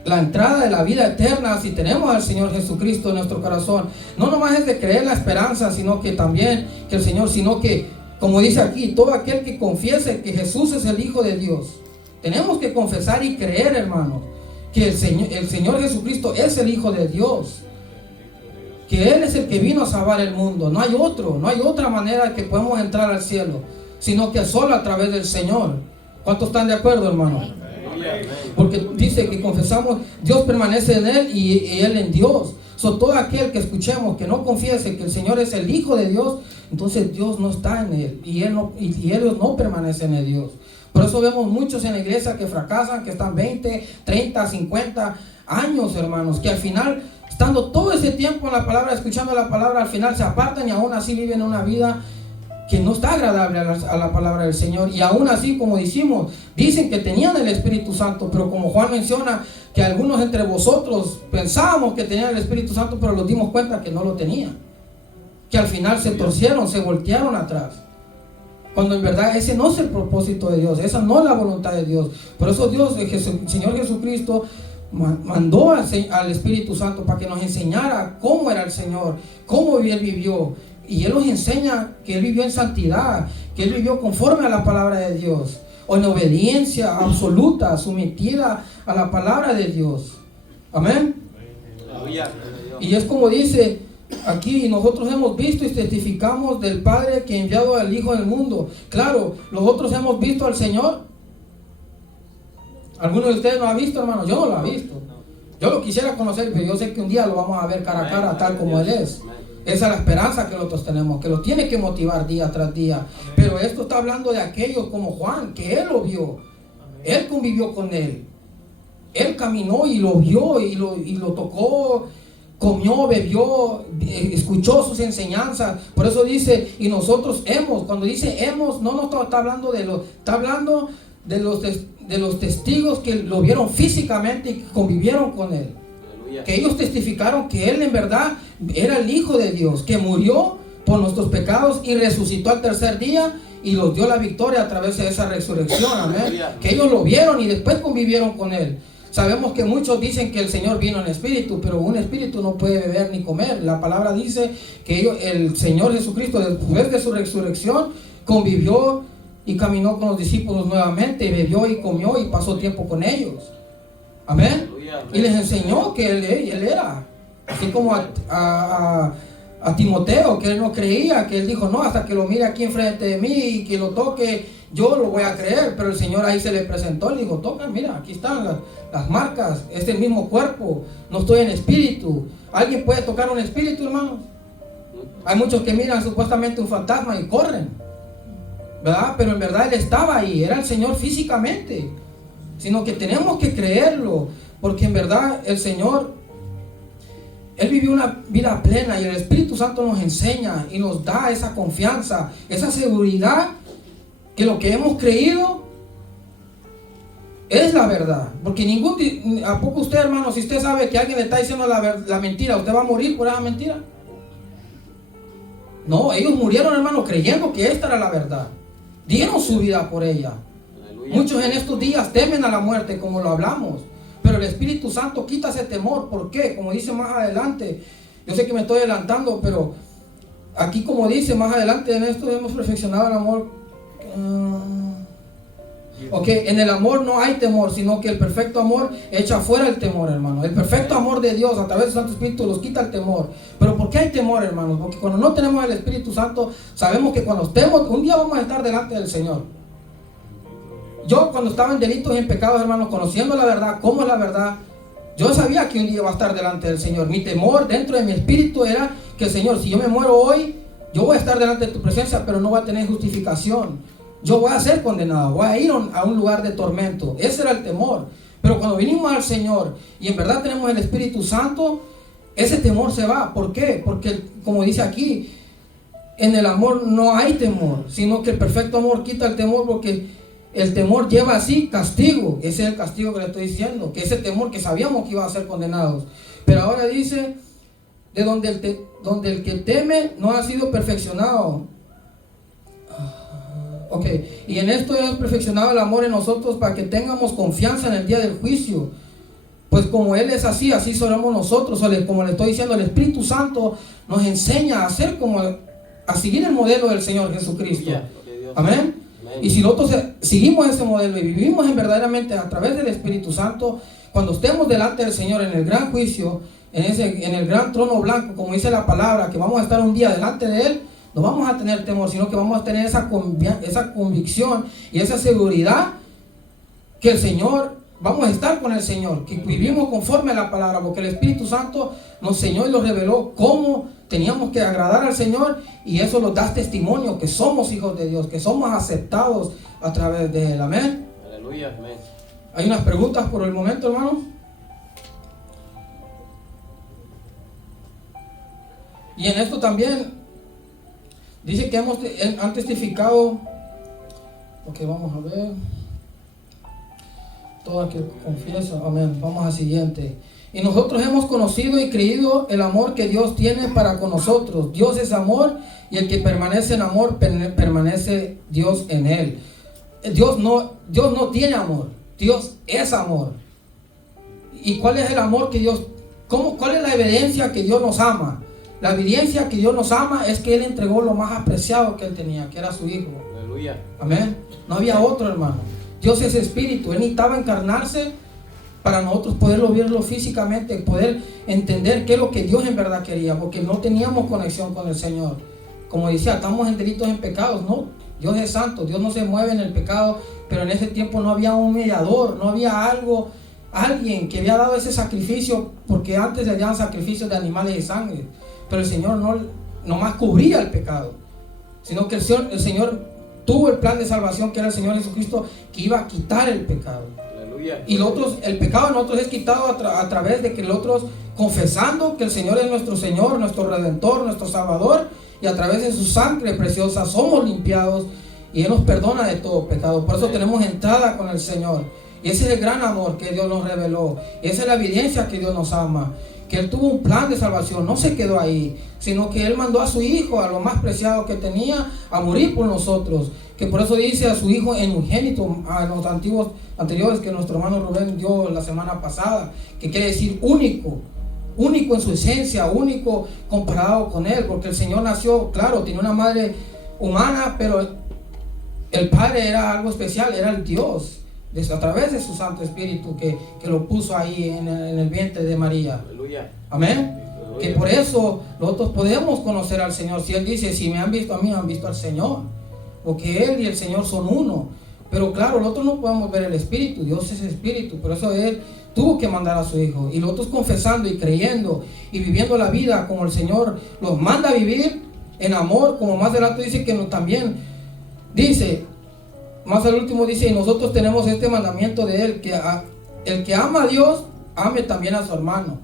la entrada de la vida eterna, si tenemos al Señor Jesucristo en nuestro corazón, no nomás es de creer la esperanza, sino que también que el Señor, sino que, como dice aquí, todo aquel que confiese que Jesús es el Hijo de Dios. Tenemos que confesar y creer, hermano, que el Señor Jesucristo es el Hijo de Dios, que Él es el que vino a salvar el mundo. No hay otra manera que podemos entrar al cielo, sino que solo a través del Señor. ¿Cuántos están de acuerdo, hermano? Porque dice que confesamos, Dios permanece en Él y Él en Dios. Todo aquel que escuchemos, que no confiese que el Señor es el Hijo de Dios, entonces Dios no está en él y ellos no permanecen en Dios. Por eso vemos muchos en la iglesia que fracasan, que están 20, 30, 50 años, hermanos, que al final, estando todo ese tiempo en la palabra, escuchando la palabra, al final se apartan y aún así viven una vida que no está agradable a la palabra del Señor. Y aún así, como decimos, dicen que tenían el Espíritu Santo, pero como Juan menciona, que algunos entre vosotros pensábamos que tenían el Espíritu Santo, pero nos dimos cuenta que no lo tenían, que al final se torcieron, se voltearon atrás, cuando en verdad ese no es el propósito de Dios, esa no es la voluntad de Dios. Por eso Dios, el Señor Jesucristo, mandó al Espíritu Santo para que nos enseñara cómo era el Señor, cómo Él vivió. Y Él nos enseña que Él vivió en santidad, que Él vivió conforme a la palabra de Dios, o en obediencia absoluta, sometida a la palabra de Dios. Amén. Y es como dice aquí, nosotros hemos visto y testificamos del Padre que ha enviado al Hijo del mundo. Claro, nosotros hemos visto al Señor. ¿Alguno de ustedes lo ha visto, hermano? Yo no lo he visto. Yo lo quisiera conocer, pero yo sé que un día lo vamos a ver cara a cara, tal como Él es. Esa es la esperanza que nosotros tenemos, que lo tiene que motivar día tras día. Pero esto está hablando de aquellos como Juan, que Él lo vio. Él convivió con Él. Él caminó y lo vio y lo tocó, comió, bebió, escuchó sus enseñanzas. Por eso dice, y nosotros hemos, cuando dice hemos, no nos está hablando está hablando de los testigos que lo vieron físicamente y que convivieron con Él. Que ellos testificaron que Él en verdad era el Hijo de Dios, que murió por nuestros pecados y resucitó al tercer día y los dio la victoria a través de esa resurrección. Amén. Que ellos lo vieron y después convivieron con Él. sabemos que muchos dicen que el Señor vino en espíritu, pero un espíritu no puede beber ni comer. La palabra dice que el Señor Jesucristo, después de su resurrección, convivió y caminó con los discípulos nuevamente, bebió y comió y pasó tiempo con ellos. Amén. Y les enseñó que él era, así como a Timoteo, que él no creía, que él dijo, no, hasta que lo mire aquí enfrente de mí y que lo toque, yo lo voy a creer. Pero el Señor ahí se le presentó, le dijo, toca, mira, aquí están las marcas, es el mismo cuerpo, no estoy en espíritu. ¿Alguien puede tocar un espíritu, hermanos? Hay muchos que miran supuestamente un fantasma y corren, ¿verdad? Pero en verdad él estaba ahí, era el Señor físicamente. Sino que tenemos que creerlo, porque en verdad el Señor, Él vivió una vida plena, y el Espíritu Santo nos enseña y nos da esa confianza, esa seguridad que lo que hemos creído es la verdad. Porque ¿a poco usted, hermano, si usted sabe que alguien le está diciendo la mentira, usted va a morir por esa mentira? No, ellos murieron, hermano, creyendo que esta era la verdad. Dieron su vida por ella. Muchos en estos días temen a la muerte, como lo hablamos, pero el Espíritu Santo quita ese temor. ¿Por qué? Como dice más adelante, yo sé que me estoy adelantando, pero aquí como dice más adelante, en esto hemos perfeccionado el amor. Ok, en el amor no hay temor, sino que el perfecto amor echa fuera el temor, hermano. El perfecto amor de Dios a través del Santo Espíritu los quita el temor. Pero ¿por qué hay temor, hermanos? Porque cuando no tenemos el Espíritu Santo, sabemos que cuando estemos, un día vamos a estar delante del Señor. Yo cuando estaba en delitos y en pecados, hermanos, conociendo la verdad, cómo es la verdad, yo sabía que un día iba a estar delante del Señor. Mi temor dentro de mi espíritu era que, Señor, si yo me muero hoy, yo voy a estar delante de tu presencia, pero no voy a tener justificación. Yo voy a ser condenado, voy a ir a un lugar de tormento. Ese era el temor. Pero cuando vinimos al Señor y en verdad tenemos el Espíritu Santo, ese temor se va. ¿Por qué? Porque, como dice aquí, en el amor no hay temor, sino que el perfecto amor quita el temor, porque el temor lleva así castigo. Ese es el castigo que le estoy diciendo, que ese temor que sabíamos que iba a ser condenados. Pero ahora dice, de donde el que teme no ha sido perfeccionado. Ok, y en esto hemos perfeccionado el amor en nosotros, para que tengamos confianza en el día del juicio. Pues como Él es así, así somos nosotros. Como le estoy diciendo, el Espíritu Santo nos enseña a seguir el modelo del Señor Jesucristo. Amén. Y si nosotros seguimos ese modelo y vivimos verdaderamente a través del Espíritu Santo, cuando estemos delante del Señor en el gran juicio, en el gran trono blanco, como dice la palabra, que vamos a estar un día delante de Él, no vamos a tener temor, sino que vamos a tener esa convicción y esa seguridad que el Señor, vamos a estar con el Señor, que vivimos conforme a la palabra, porque el Espíritu Santo nos enseñó y nos reveló cómo teníamos que agradar al Señor, y eso nos da testimonio que somos hijos de Dios, que somos aceptados a través de Él. Amén. Aleluya, amén. Hay unas preguntas por el momento, hermanos. Y en esto también dice que han testificado. Ok, vamos a ver. Todo aquel que confiesa. Amén. Vamos al siguiente. Y nosotros hemos conocido y creído el amor que Dios tiene para con nosotros. Dios es amor, y el que permanece en amor, permanece Dios en él. Dios no tiene amor. Dios es amor. ¿Y cuál es el amor que Dios? ¿Cuál es la evidencia que Dios nos ama? La evidencia que Dios nos ama es que Él entregó lo más apreciado que Él tenía, que era su Hijo. Aleluya. Amén. No había otro, hermano. Dios es espíritu. Él necesitaba encarnarse para nosotros poderlo verlo físicamente, poder entender qué es lo que Dios en verdad quería, porque no teníamos conexión con el Señor. Como decía, estamos en delitos, en pecados, ¿no? Dios es santo, Dios no se mueve en el pecado, pero en ese tiempo no había un mediador, no había alguien que había dado ese sacrificio, porque antes le daban sacrificios de animales y sangre, pero el Señor no más cubría el pecado, sino que el Señor tuvo el plan de salvación, que era el Señor Jesucristo, que iba a quitar el pecado. Y el pecado de nosotros es quitado a través de que nosotros, confesando que el Señor es nuestro Señor, nuestro Redentor, nuestro Salvador, y a través de su sangre preciosa somos limpiados, y Él nos perdona de todo pecado. Por eso tenemos entrada con el Señor. Y ese es el gran amor que Dios nos reveló. Y esa es la evidencia que Dios nos ama. que Él tuvo un plan de salvación, no se quedó ahí, sino que Él mandó a su Hijo, a lo más preciado que tenía, a morir por nosotros. Que por eso dice a su Hijo en unigénito, a los anteriores que nuestro hermano Rubén dio la semana pasada, que quiere decir único en su esencia, único comparado con Él, porque el Señor nació, claro, tenía una madre humana, pero el Padre era algo especial, era el Dios, a través de su Santo Espíritu que lo puso ahí en el vientre de María. Aleluya. Amén. Aleluya. Que por eso nosotros podemos conocer al Señor. Si Él dice, si me han visto a mí, han visto al Señor, porque Él y el Señor son uno. Pero claro, nosotros no podemos ver el Espíritu, Dios es Espíritu, por eso Él tuvo que mandar a su Hijo. Y nosotros confesando y creyendo y viviendo la vida como el Señor los manda a vivir, en amor, como más adelante dice que también dice, más al último dice, y nosotros tenemos este mandamiento de Él, que el que ama a Dios, ame también a su hermano.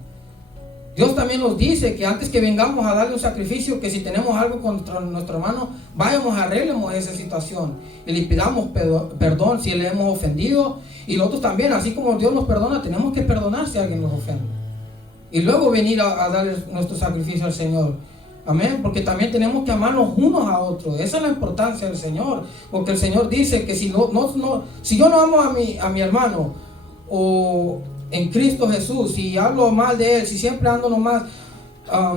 Dios también nos dice que antes que vengamos a darle un sacrificio, que si tenemos algo contra nuestro hermano, vayamos, arreglemos esa situación y le pidamos perdón si le hemos ofendido. Y nosotros también, así como Dios nos perdona, tenemos que perdonar si alguien nos ofende. Y luego venir a darle nuestro sacrificio al Señor. Amén, porque también tenemos que amarnos unos a otros. Esa es la importancia del Señor, porque el Señor dice que si yo no amo a mi hermano, o en Cristo Jesús, si hablo mal de él, si siempre ando nomás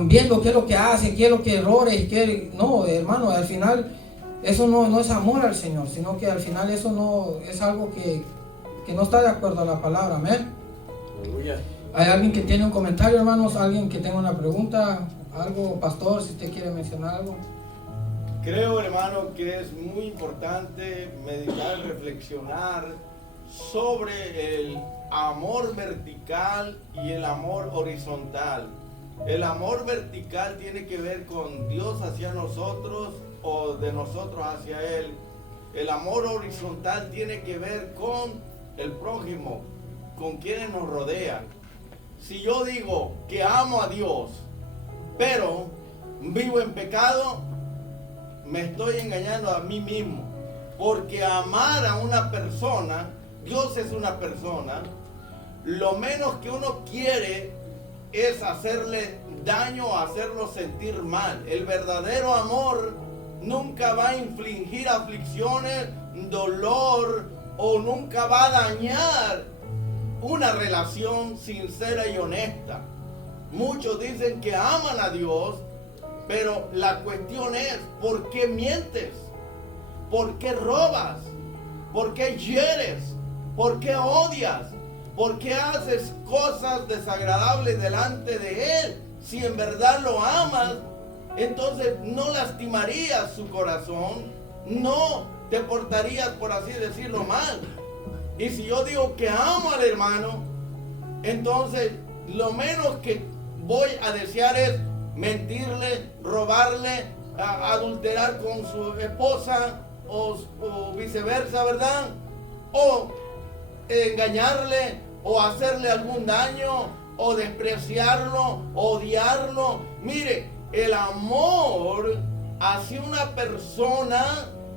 viendo qué es lo que hace, qué es lo que errores, no, hermano, al final eso no es amor al Señor, sino que al final eso no es algo que no está de acuerdo a la palabra. Amén. Aleluya. ¿Hay alguien que tiene un comentario, hermanos? ¿Alguien que tenga una pregunta? Algo, pastor, si usted quiere mencionar algo. Creo, hermano, que es muy importante meditar, reflexionar sobre el amor vertical y el amor horizontal. El amor vertical tiene que ver con Dios hacia nosotros o de nosotros hacia Él. El amor horizontal tiene que ver con el prójimo, con quienes nos rodean. Si yo digo que amo a Dios, pero vivo en pecado, me estoy engañando a mí mismo. Porque amar a una persona, Dios es una persona, lo menos que uno quiere es hacerle daño o hacerlo sentir mal. El verdadero amor nunca va a infligir aflicciones, dolor, o nunca va a dañar una relación sincera y honesta. Muchos dicen que aman a Dios, pero la cuestión es, ¿por qué mientes? ¿Por qué robas? ¿Por qué hieres? ¿Por qué odias? ¿Por qué haces cosas desagradables delante de Él? Si en verdad lo amas, entonces no lastimarías su corazón, no te portarías, por así decirlo, mal. Y si yo digo que amo al hermano, entonces lo menos que voy a desear es mentirle, robarle, adulterar con su esposa o viceversa, ¿verdad? O engañarle o hacerle algún daño o despreciarlo, odiarlo. Mire, el amor hacia una persona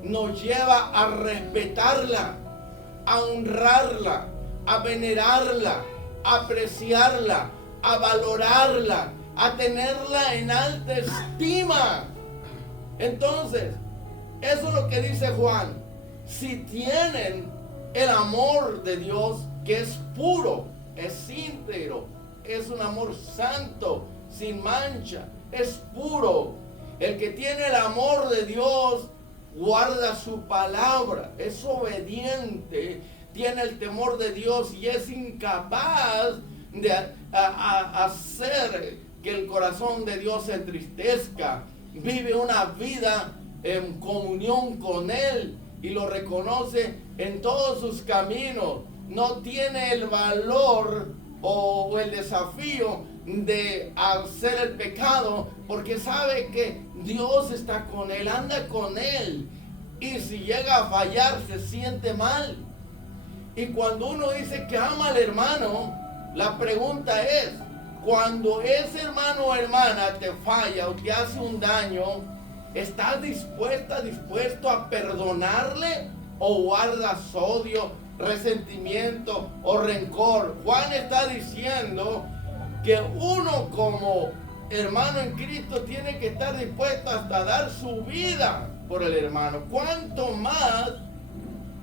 nos lleva a respetarla, a honrarla, a venerarla, a apreciarla, a valorarla, a tenerla en alta estima. Entonces, eso es lo que dice Juan. Si tienen el amor de Dios, que es puro, es íntegro, es un amor santo, sin mancha, es puro. El que tiene el amor de Dios guarda su palabra, es obediente, tiene el temor de Dios y es incapaz de hacer que el corazón de Dios se entristezca. Vive una vida en comunión con Él y lo reconoce en todos sus caminos. No tiene el valor o el desafío de hacer el pecado, porque sabe que Dios está con él, anda con él, y si llega a fallar se siente mal. Y cuando uno dice que ama al hermano, la pregunta es, cuando ese hermano o hermana te falla o te hace un daño, ¿estás dispuesto a perdonarle o guardas odio, resentimiento o rencor? Juan está diciendo que uno como hermano en Cristo tiene que estar dispuesto hasta dar su vida por el hermano. ¿Cuánto más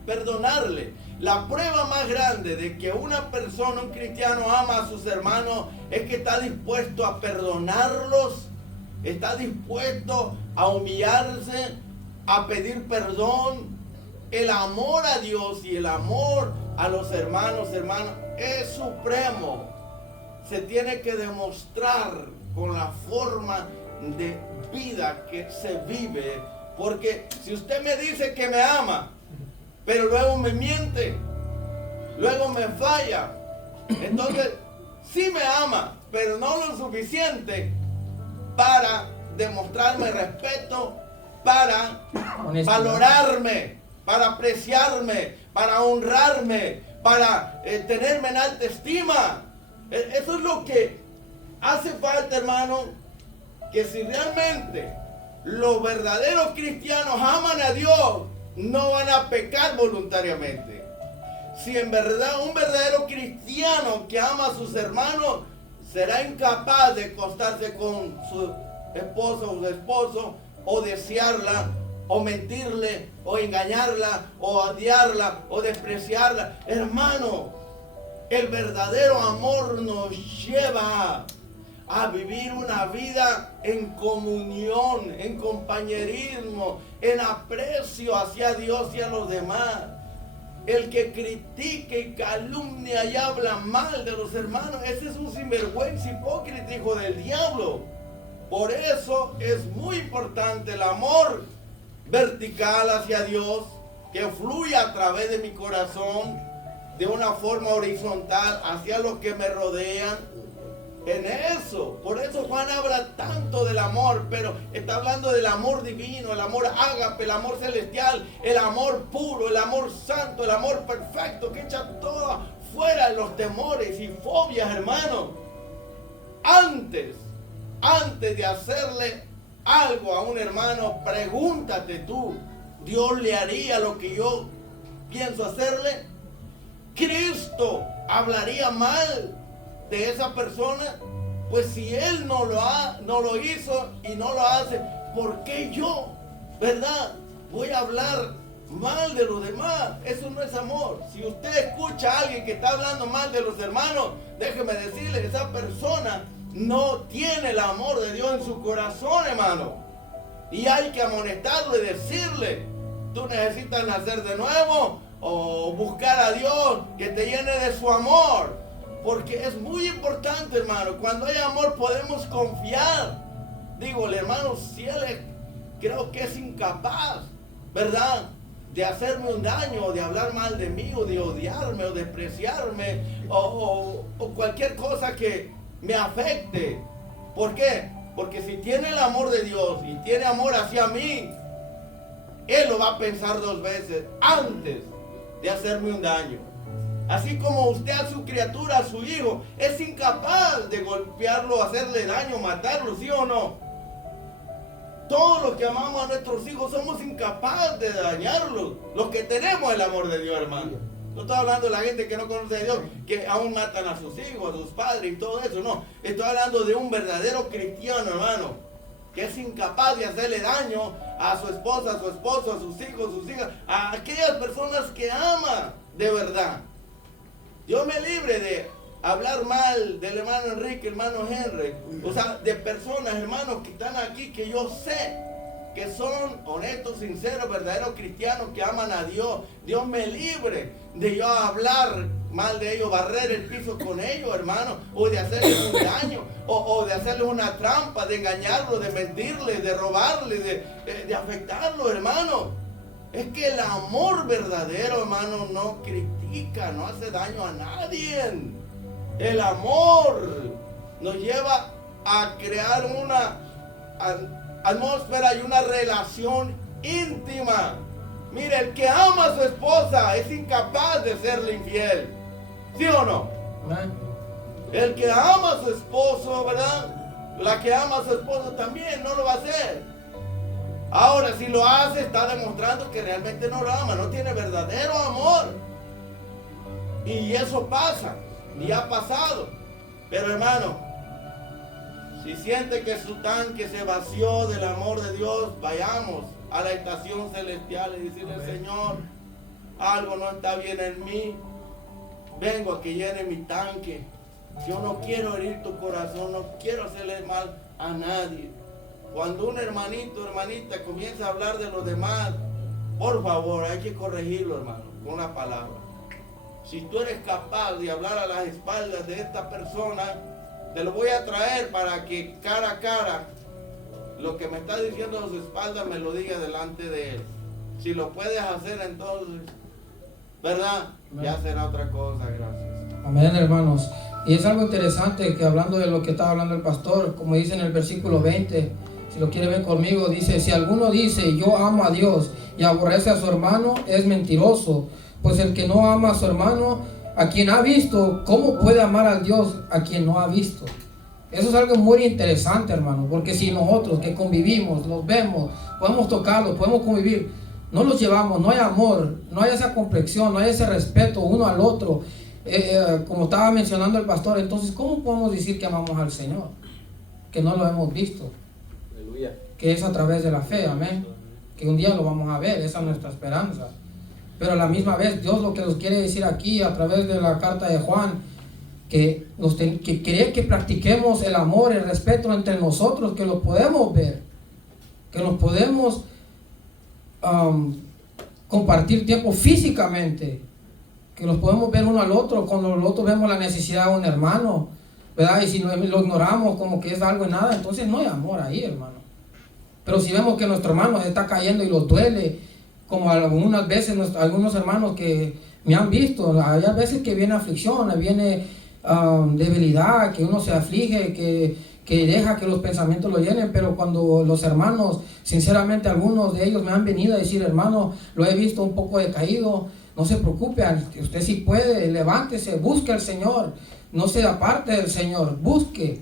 perdonarle? La prueba más grande de que una persona, un cristiano, ama a sus hermanos es que está dispuesto a perdonarlos, está dispuesto a humillarse, a pedir perdón. El amor a Dios y el amor a los hermanos, es supremo. Se tiene que demostrar con la forma de vida que se vive. Porque si usted me dice que me ama, pero luego me miente, luego me falla, entonces sí me ama, pero no lo suficiente para demostrarme respeto, para valorarme, para apreciarme, para honrarme, para tenerme en alta estima. Eso es lo que hace falta, hermano, que si realmente los verdaderos cristianos aman a Dios, no van a pecar voluntariamente. Si en verdad un verdadero cristiano que ama a sus hermanos será incapaz de acostarse con su esposo o su esposo, o desearla, o mentirle, o engañarla, o odiarla, o despreciarla. Hermano, el verdadero amor nos lleva a vivir una vida en comunión, en compañerismo, en aprecio hacia Dios y a los demás. El que critique y calumnia y habla mal de los hermanos, ese es un sinvergüenza, hipócrita, hijo del diablo. Por eso es muy importante el amor vertical hacia Dios, que fluye a través de mi corazón de una forma horizontal hacia los que me rodean. En eso, por eso Juan habla tanto del amor, pero está hablando del amor divino, el amor ágape, el amor celestial, el amor puro, el amor santo, el amor perfecto, que echa todo fuera de los temores y fobias, hermano. Antes de hacerle algo a un hermano, pregúntate tú, ¿Dios le haría lo que yo pienso hacerle? ¿Cristo hablaría mal de esa persona? Pues si Él no lo hizo y no lo hace, ¿por qué yo, verdad, voy a hablar mal de los demás? Eso no es amor. Si usted escucha a alguien que está hablando mal de los hermanos, déjeme decirle que esa persona no tiene el amor de Dios en su corazón, hermano. Y hay que amonestarlo y decirle, tú necesitas nacer de nuevo o buscar a Dios que te llene de su amor. Porque es muy importante, hermano. Cuando hay amor podemos confiar. Digo, el hermano, si él creo que es incapaz, ¿verdad?, de hacerme un daño, o de hablar mal de mí, o de odiarme, o despreciarme, o cualquier cosa que me afecte. ¿Por qué? Porque si tiene el amor de Dios y tiene amor hacia mí, Él lo va a pensar dos veces antes de hacerme un daño. Así como usted a su criatura, a su hijo, es incapaz de golpearlo, hacerle daño, matarlo, ¿sí o no? Todos los que amamos a nuestros hijos somos incapaces de dañarlos. Los que tenemos el amor de Dios, hermano. No estoy hablando de la gente que no conoce a Dios, que aún matan a sus hijos, a sus padres y todo eso, no. Estoy hablando de un verdadero cristiano, hermano, que es incapaz de hacerle daño a su esposa, a su esposo, a sus hijos, sus hijas, a aquellas personas que ama de verdad. Dios me libre de hablar mal del hermano Enrique, hermano Henry, o sea, de personas, hermanos, que están aquí, que yo sé que son honestos, sinceros, verdaderos cristianos que aman a Dios. Dios me libre de yo hablar mal de ellos, barrer el piso con ellos, hermano, o de hacerles un daño, o de hacerles una trampa, de engañarlos, de mentirles, de robarles, de afectarlos, hermano. Es que el amor verdadero, hermano, no critica, no hace daño a nadie. El amor nos lleva a crear una atmósfera y una relación íntima. Mire, el que ama a su esposa es incapaz de serle infiel. ¿Sí o no? El que ama a su esposo, ¿verdad? La que ama a su esposo también no lo va a hacer. Ahora, si lo hace, está demostrando que realmente no lo ama, no tiene verdadero amor. Y eso pasa, y ha pasado. Pero hermano, Si siente que su tanque se vació del amor de Dios, vayamos a la estación celestial y decirle, Señor, algo no está bien en mí. Vengo a que llene mi tanque. Yo no quiero herir tu corazón, no quiero hacerle mal a nadie. Cuando un hermanito, hermanita comienza a hablar de los demás, por favor, hay que corregirlo, hermano, con una palabra. Si tú eres capaz de hablar a las espaldas de esta persona, te lo voy a traer para que cara a cara, lo que me está diciendo a su espalda, me lo diga delante de él. Si lo puedes hacer, entonces, ¿verdad? Ya será otra cosa, gracias. Amén, hermanos. Y es algo interesante que hablando de lo que estaba hablando el pastor, como dice en el versículo 20, si lo quiere ver conmigo, dice, si alguno dice, yo amo a Dios y aborrece a su hermano, es mentiroso. Pues el que no ama a su hermano, a quien ha visto, ¿cómo puede amar a Dios a quien no ha visto? Eso es algo muy interesante, hermano, porque si nosotros que convivimos, los vemos, podemos tocarlos, podemos convivir, no los llevamos, no hay amor, no hay esa complexión, no hay ese respeto uno al otro, como estaba mencionando el pastor, entonces ¿cómo podemos decir que amamos al Señor? Que no lo hemos visto. Aleluya. Que es a través de la fe, amén, que un día lo vamos a ver, esa es nuestra esperanza. Pero a la misma vez Dios lo que nos quiere decir aquí a través de la carta de Juan, que quiere que practiquemos el amor, el respeto entre nosotros, que lo podemos ver, que nos podemos compartir tiempo físicamente, que nos podemos ver uno al otro, cuando nosotros vemos la necesidad de un hermano, ¿verdad? Y si lo ignoramos como que es algo y nada, entonces no hay amor ahí, hermano. Pero si vemos que nuestro hermano se está cayendo y los duele, como algunas veces algunos hermanos que me han visto, hay veces que viene aflicción, viene debilidad, que uno se aflige, que deja que los pensamientos lo llenen, pero cuando los hermanos, sinceramente algunos de ellos me han venido a decir, hermano, lo he visto un poco decaído, no se preocupe, usted sí puede, levántese, busque al Señor, no se aparte del Señor, busque.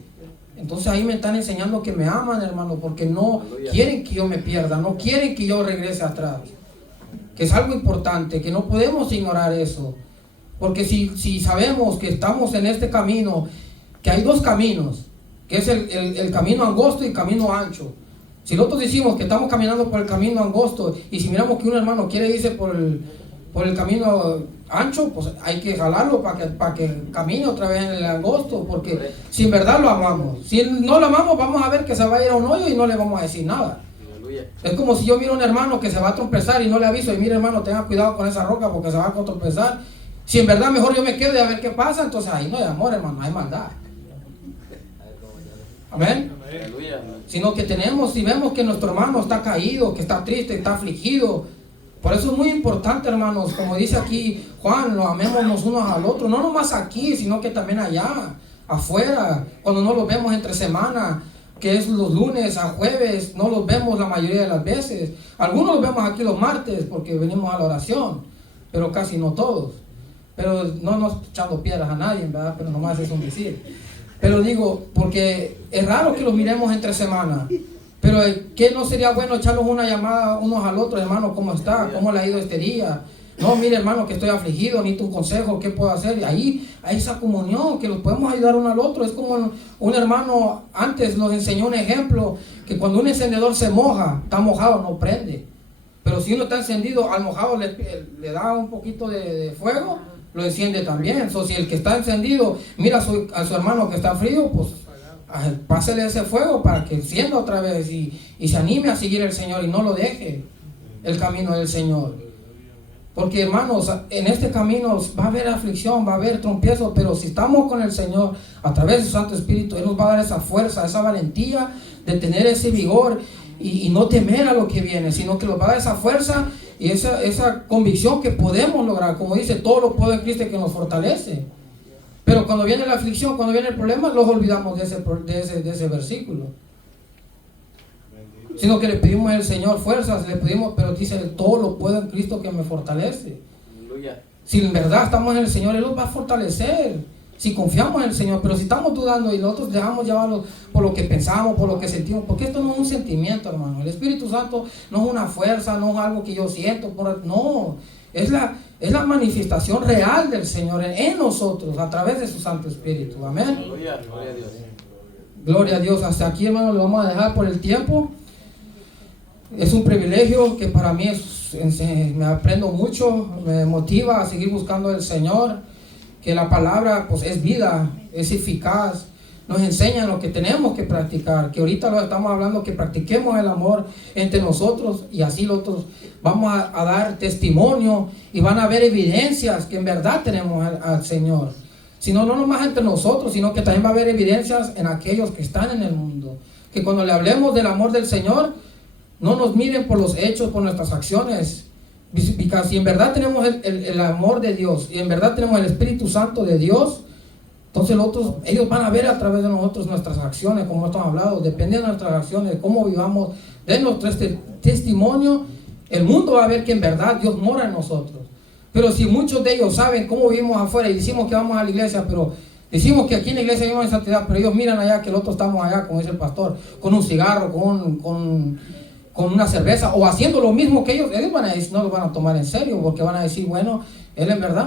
Entonces ahí me están enseñando que me aman, hermano, porque no quieren que yo me pierda, no quieren que yo regrese atrás. Que es algo importante, que no podemos ignorar eso. Porque si sabemos que estamos en este camino, que hay dos caminos, que es el camino angosto y el camino ancho. Si nosotros decimos que estamos caminando por el camino angosto y si miramos que un hermano quiere irse por el camino ancho, pues hay que jalarlo para que camine otra vez en el angosto, porque si en verdad lo amamos, si no lo amamos, vamos a ver que se va a ir a un hoyo y no le vamos a decir nada. Es como si yo miro a un hermano que se va a tropezar y no le aviso, y mire hermano, tenga cuidado con esa roca porque se va a tropezar. Si en verdad mejor yo me quedo y a ver qué pasa, entonces ahí no hay amor, hermano, hay maldad. Amén. Sino que si vemos que nuestro hermano está caído, que está triste, está afligido. Por eso es muy importante, hermanos, como dice aquí Juan, lo amemos unos al otro, no nomás aquí, sino que también allá, afuera, cuando no los vemos entre semana, que es los lunes a jueves, no los vemos la mayoría de las veces. Algunos los vemos aquí los martes porque venimos a la oración, pero casi no todos. Pero no nos echando piedras a nadie, ¿verdad? Pero nomás es un decir. Pero digo, porque es raro que los miremos entre semana. Pero ¿qué no sería bueno echarnos una llamada unos al otro, hermano? ¿Cómo está? ¿Cómo le ha ido este día? No, mire hermano, que estoy afligido, necesito un consejo, ¿qué puedo hacer? Y ahí hay esa comunión, que los podemos ayudar uno al otro. Es como un hermano antes nos enseñó un ejemplo, que cuando un encendedor se moja, está mojado, no prende. Pero si uno está encendido, al mojado le da un poquito de fuego, lo enciende también. So, si el que está encendido mira a su hermano que está frío, pues pásele ese fuego para que encienda otra vez y se anime a seguir el Señor y no lo deje el camino del Señor. Porque hermanos, en este camino va a haber aflicción, va a haber tropiezos, pero si estamos con el Señor a través de su Santo Espíritu, Él nos va a dar esa fuerza, esa valentía de tener ese vigor y no temer a lo que viene, sino que nos va a dar esa fuerza y esa convicción que podemos lograr. Como dice, todo lo puedo en Cristo que nos fortalece. Pero cuando viene la aflicción, cuando viene el problema, los olvidamos de ese versículo. Sino que le pedimos al Señor fuerzas, le pedimos, pero dice, todo lo puedo en Cristo que me fortalece. Aleluya. Si en verdad estamos en el Señor, Él nos va a fortalecer. Si confiamos en el Señor, pero si estamos dudando y nosotros dejamos llevarnos por lo que pensamos, por lo que sentimos, porque esto no es un sentimiento, hermano. El Espíritu Santo no es una fuerza, no es algo que yo siento, no. Es la manifestación real del Señor en nosotros, a través de su Santo Espíritu. Amén. Aleluya, gloria a Dios. Gloria a Dios. Hasta aquí, hermano, lo vamos a dejar por el tiempo. Es un privilegio que para mí me aprendo mucho, me motiva a seguir buscando al Señor, que la palabra pues es vida, es eficaz, nos enseña lo que tenemos que practicar, que ahorita lo estamos hablando, que practiquemos el amor entre nosotros y así los otros vamos a dar testimonio y van a haber evidencias que en verdad tenemos al Señor. Sino no nomás entre nosotros, sino que también va a haber evidencias en aquellos que están en el mundo. Que cuando le hablemos del amor del Señor, no nos miren por los hechos, por nuestras acciones. Si en verdad tenemos el amor de Dios y en verdad tenemos el Espíritu Santo de Dios, entonces ellos van a ver a través de nosotros nuestras acciones, como estamos hablando, depende de nuestras acciones, de cómo vivamos, de nuestro testimonio, el mundo va a ver que en verdad Dios mora en nosotros. Pero si muchos de ellos saben cómo vivimos afuera y decimos que vamos a la iglesia, pero decimos que aquí en la iglesia vivimos en santidad, pero ellos miran allá que el otro estamos allá, como dice el pastor, con un cigarro, con una cerveza, o haciendo lo mismo que ellos van a decir, no lo van a tomar en serio, porque van a decir, bueno, él en verdad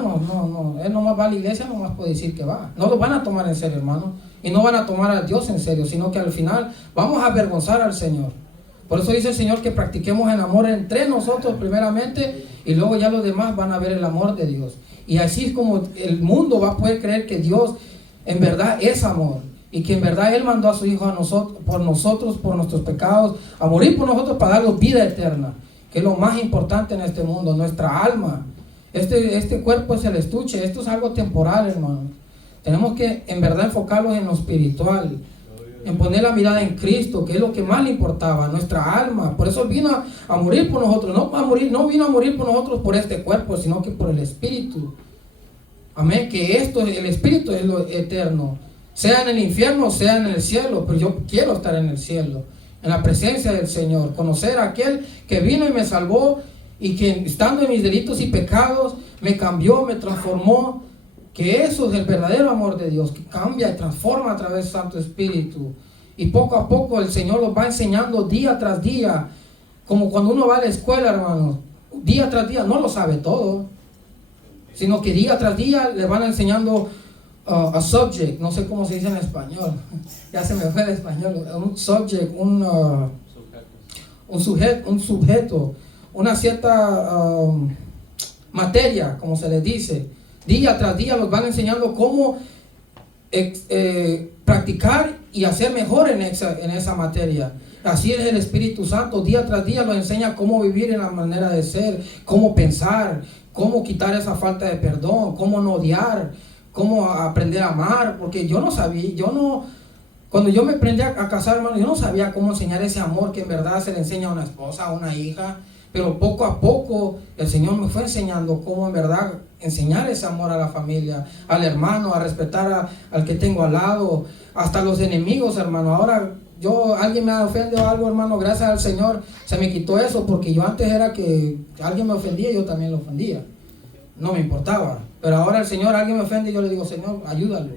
él nomás va a la iglesia, nomás puede decir que va. No lo van a tomar en serio, hermano, y no van a tomar a Dios en serio, sino que al final vamos a avergonzar al Señor. Por eso dice el Señor que practiquemos el amor entre nosotros primeramente, y luego ya los demás van a ver el amor de Dios. Y así es como el mundo va a poder creer que Dios en verdad es amor, y que en verdad Él mandó a su Hijo a nosotros, por nuestros pecados, a morir por nosotros para darnos vida eterna, que es lo más importante en este mundo, nuestra alma. Este cuerpo es el estuche, esto es algo temporal, hermano. Tenemos que en verdad enfocarnos en lo espiritual, en poner la mirada en Cristo, que es lo que más le importaba, nuestra alma. Por eso Él vino a morir por nosotros, no vino a morir por nosotros por este cuerpo, sino que por el Espíritu. Amén, que el Espíritu es lo eterno. Sea en el infierno, sea en el cielo, pero yo quiero estar en el cielo, en la presencia del Señor, conocer a aquel que vino y me salvó, y que estando en mis delitos y pecados, me cambió, me transformó, que eso es el verdadero amor de Dios, que cambia y transforma a través del Santo Espíritu. Y poco a poco el Señor los va enseñando día tras día, como cuando uno va a la escuela, hermanos, día tras día, no lo sabe todo, sino que día tras día le van enseñando a subject, no sé cómo se dice en español, ya se me fue el español, un subject, un sujeto, una cierta materia, como se les dice. Día tras día los van enseñando cómo practicar y hacer mejor en esa materia. Así es el Espíritu Santo, día tras día los enseña cómo vivir en la manera de ser, cómo pensar, cómo quitar esa falta de perdón, cómo no odiar, cómo aprender a amar, porque cuando yo me aprendí a casar, hermano, yo no sabía cómo enseñar ese amor que en verdad se le enseña a una esposa, a una hija, pero poco a poco el Señor me fue enseñando cómo en verdad enseñar ese amor a la familia, al hermano, a respetar al que tengo al lado, hasta los enemigos, hermano. Ahora alguien me ofende o algo, hermano, gracias al Señor se me quitó eso, porque yo antes era que alguien me ofendía y yo también lo ofendía, no me importaba. Pero ahora el Señor, alguien me ofende y yo le digo, Señor, ayúdalo,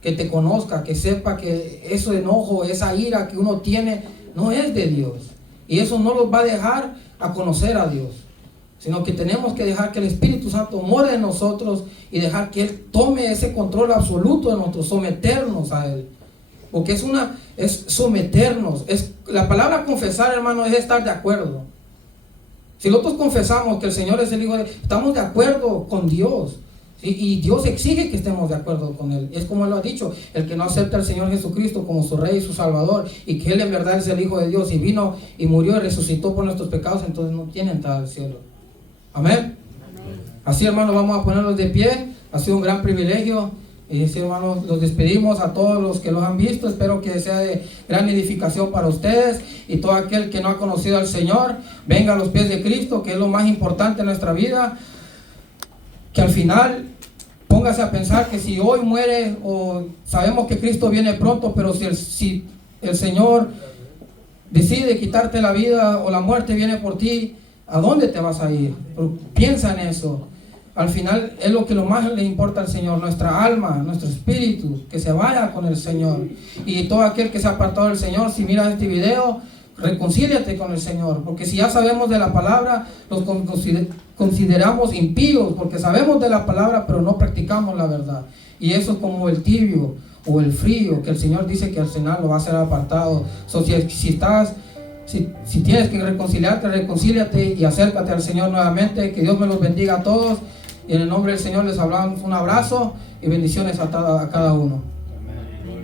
que te conozca, que sepa que ese enojo, esa ira que uno tiene no es de Dios, y eso no los va a dejar a conocer a Dios, sino que tenemos que dejar que el Espíritu Santo more en nosotros y dejar que Él tome ese control absoluto de nosotros, someternos a Él, porque es someternos. La palabra confesar, hermano, es estar de acuerdo. Si nosotros confesamos que el Señor es el Hijo de Dios, estamos de acuerdo con Dios, ¿sí? Y Dios exige que estemos de acuerdo con Él. Es como Él lo ha dicho, el que no acepta al Señor Jesucristo como su Rey y su Salvador, y que Él en verdad es el Hijo de Dios, y vino y murió y resucitó por nuestros pecados, entonces no tiene entrada al cielo. Amén. Así, hermanos, vamos a ponernos de pie. Ha sido un gran privilegio. Y así, hermanos, los despedimos a todos los que los han visto. Espero que sea de gran edificación para ustedes. Y todo aquel que no ha conocido al Señor, venga a los pies de Cristo, que es lo más importante en nuestra vida. Que al final póngase a pensar que si hoy muere, o sabemos que Cristo viene pronto, pero si el Señor decide quitarte la vida o la muerte viene por ti, ¿a dónde te vas a ir? Pero piensa en eso. Al final es lo que más le importa al Señor, nuestra alma, nuestro espíritu, que se vaya con el Señor. Y todo aquel que se ha apartado del Señor, si miras este video, reconcíliate con el Señor, porque si ya sabemos de la palabra, los consideramos impíos, porque sabemos de la palabra, pero no practicamos la verdad. Y eso es como el tibio, o el frío, que el Señor dice que al final lo va a ser apartado. So, si tienes que reconciliarte, reconcíliate y acércate al Señor nuevamente. Que Dios me los bendiga a todos. Y en el nombre del Señor les hablamos un abrazo y bendiciones a cada uno.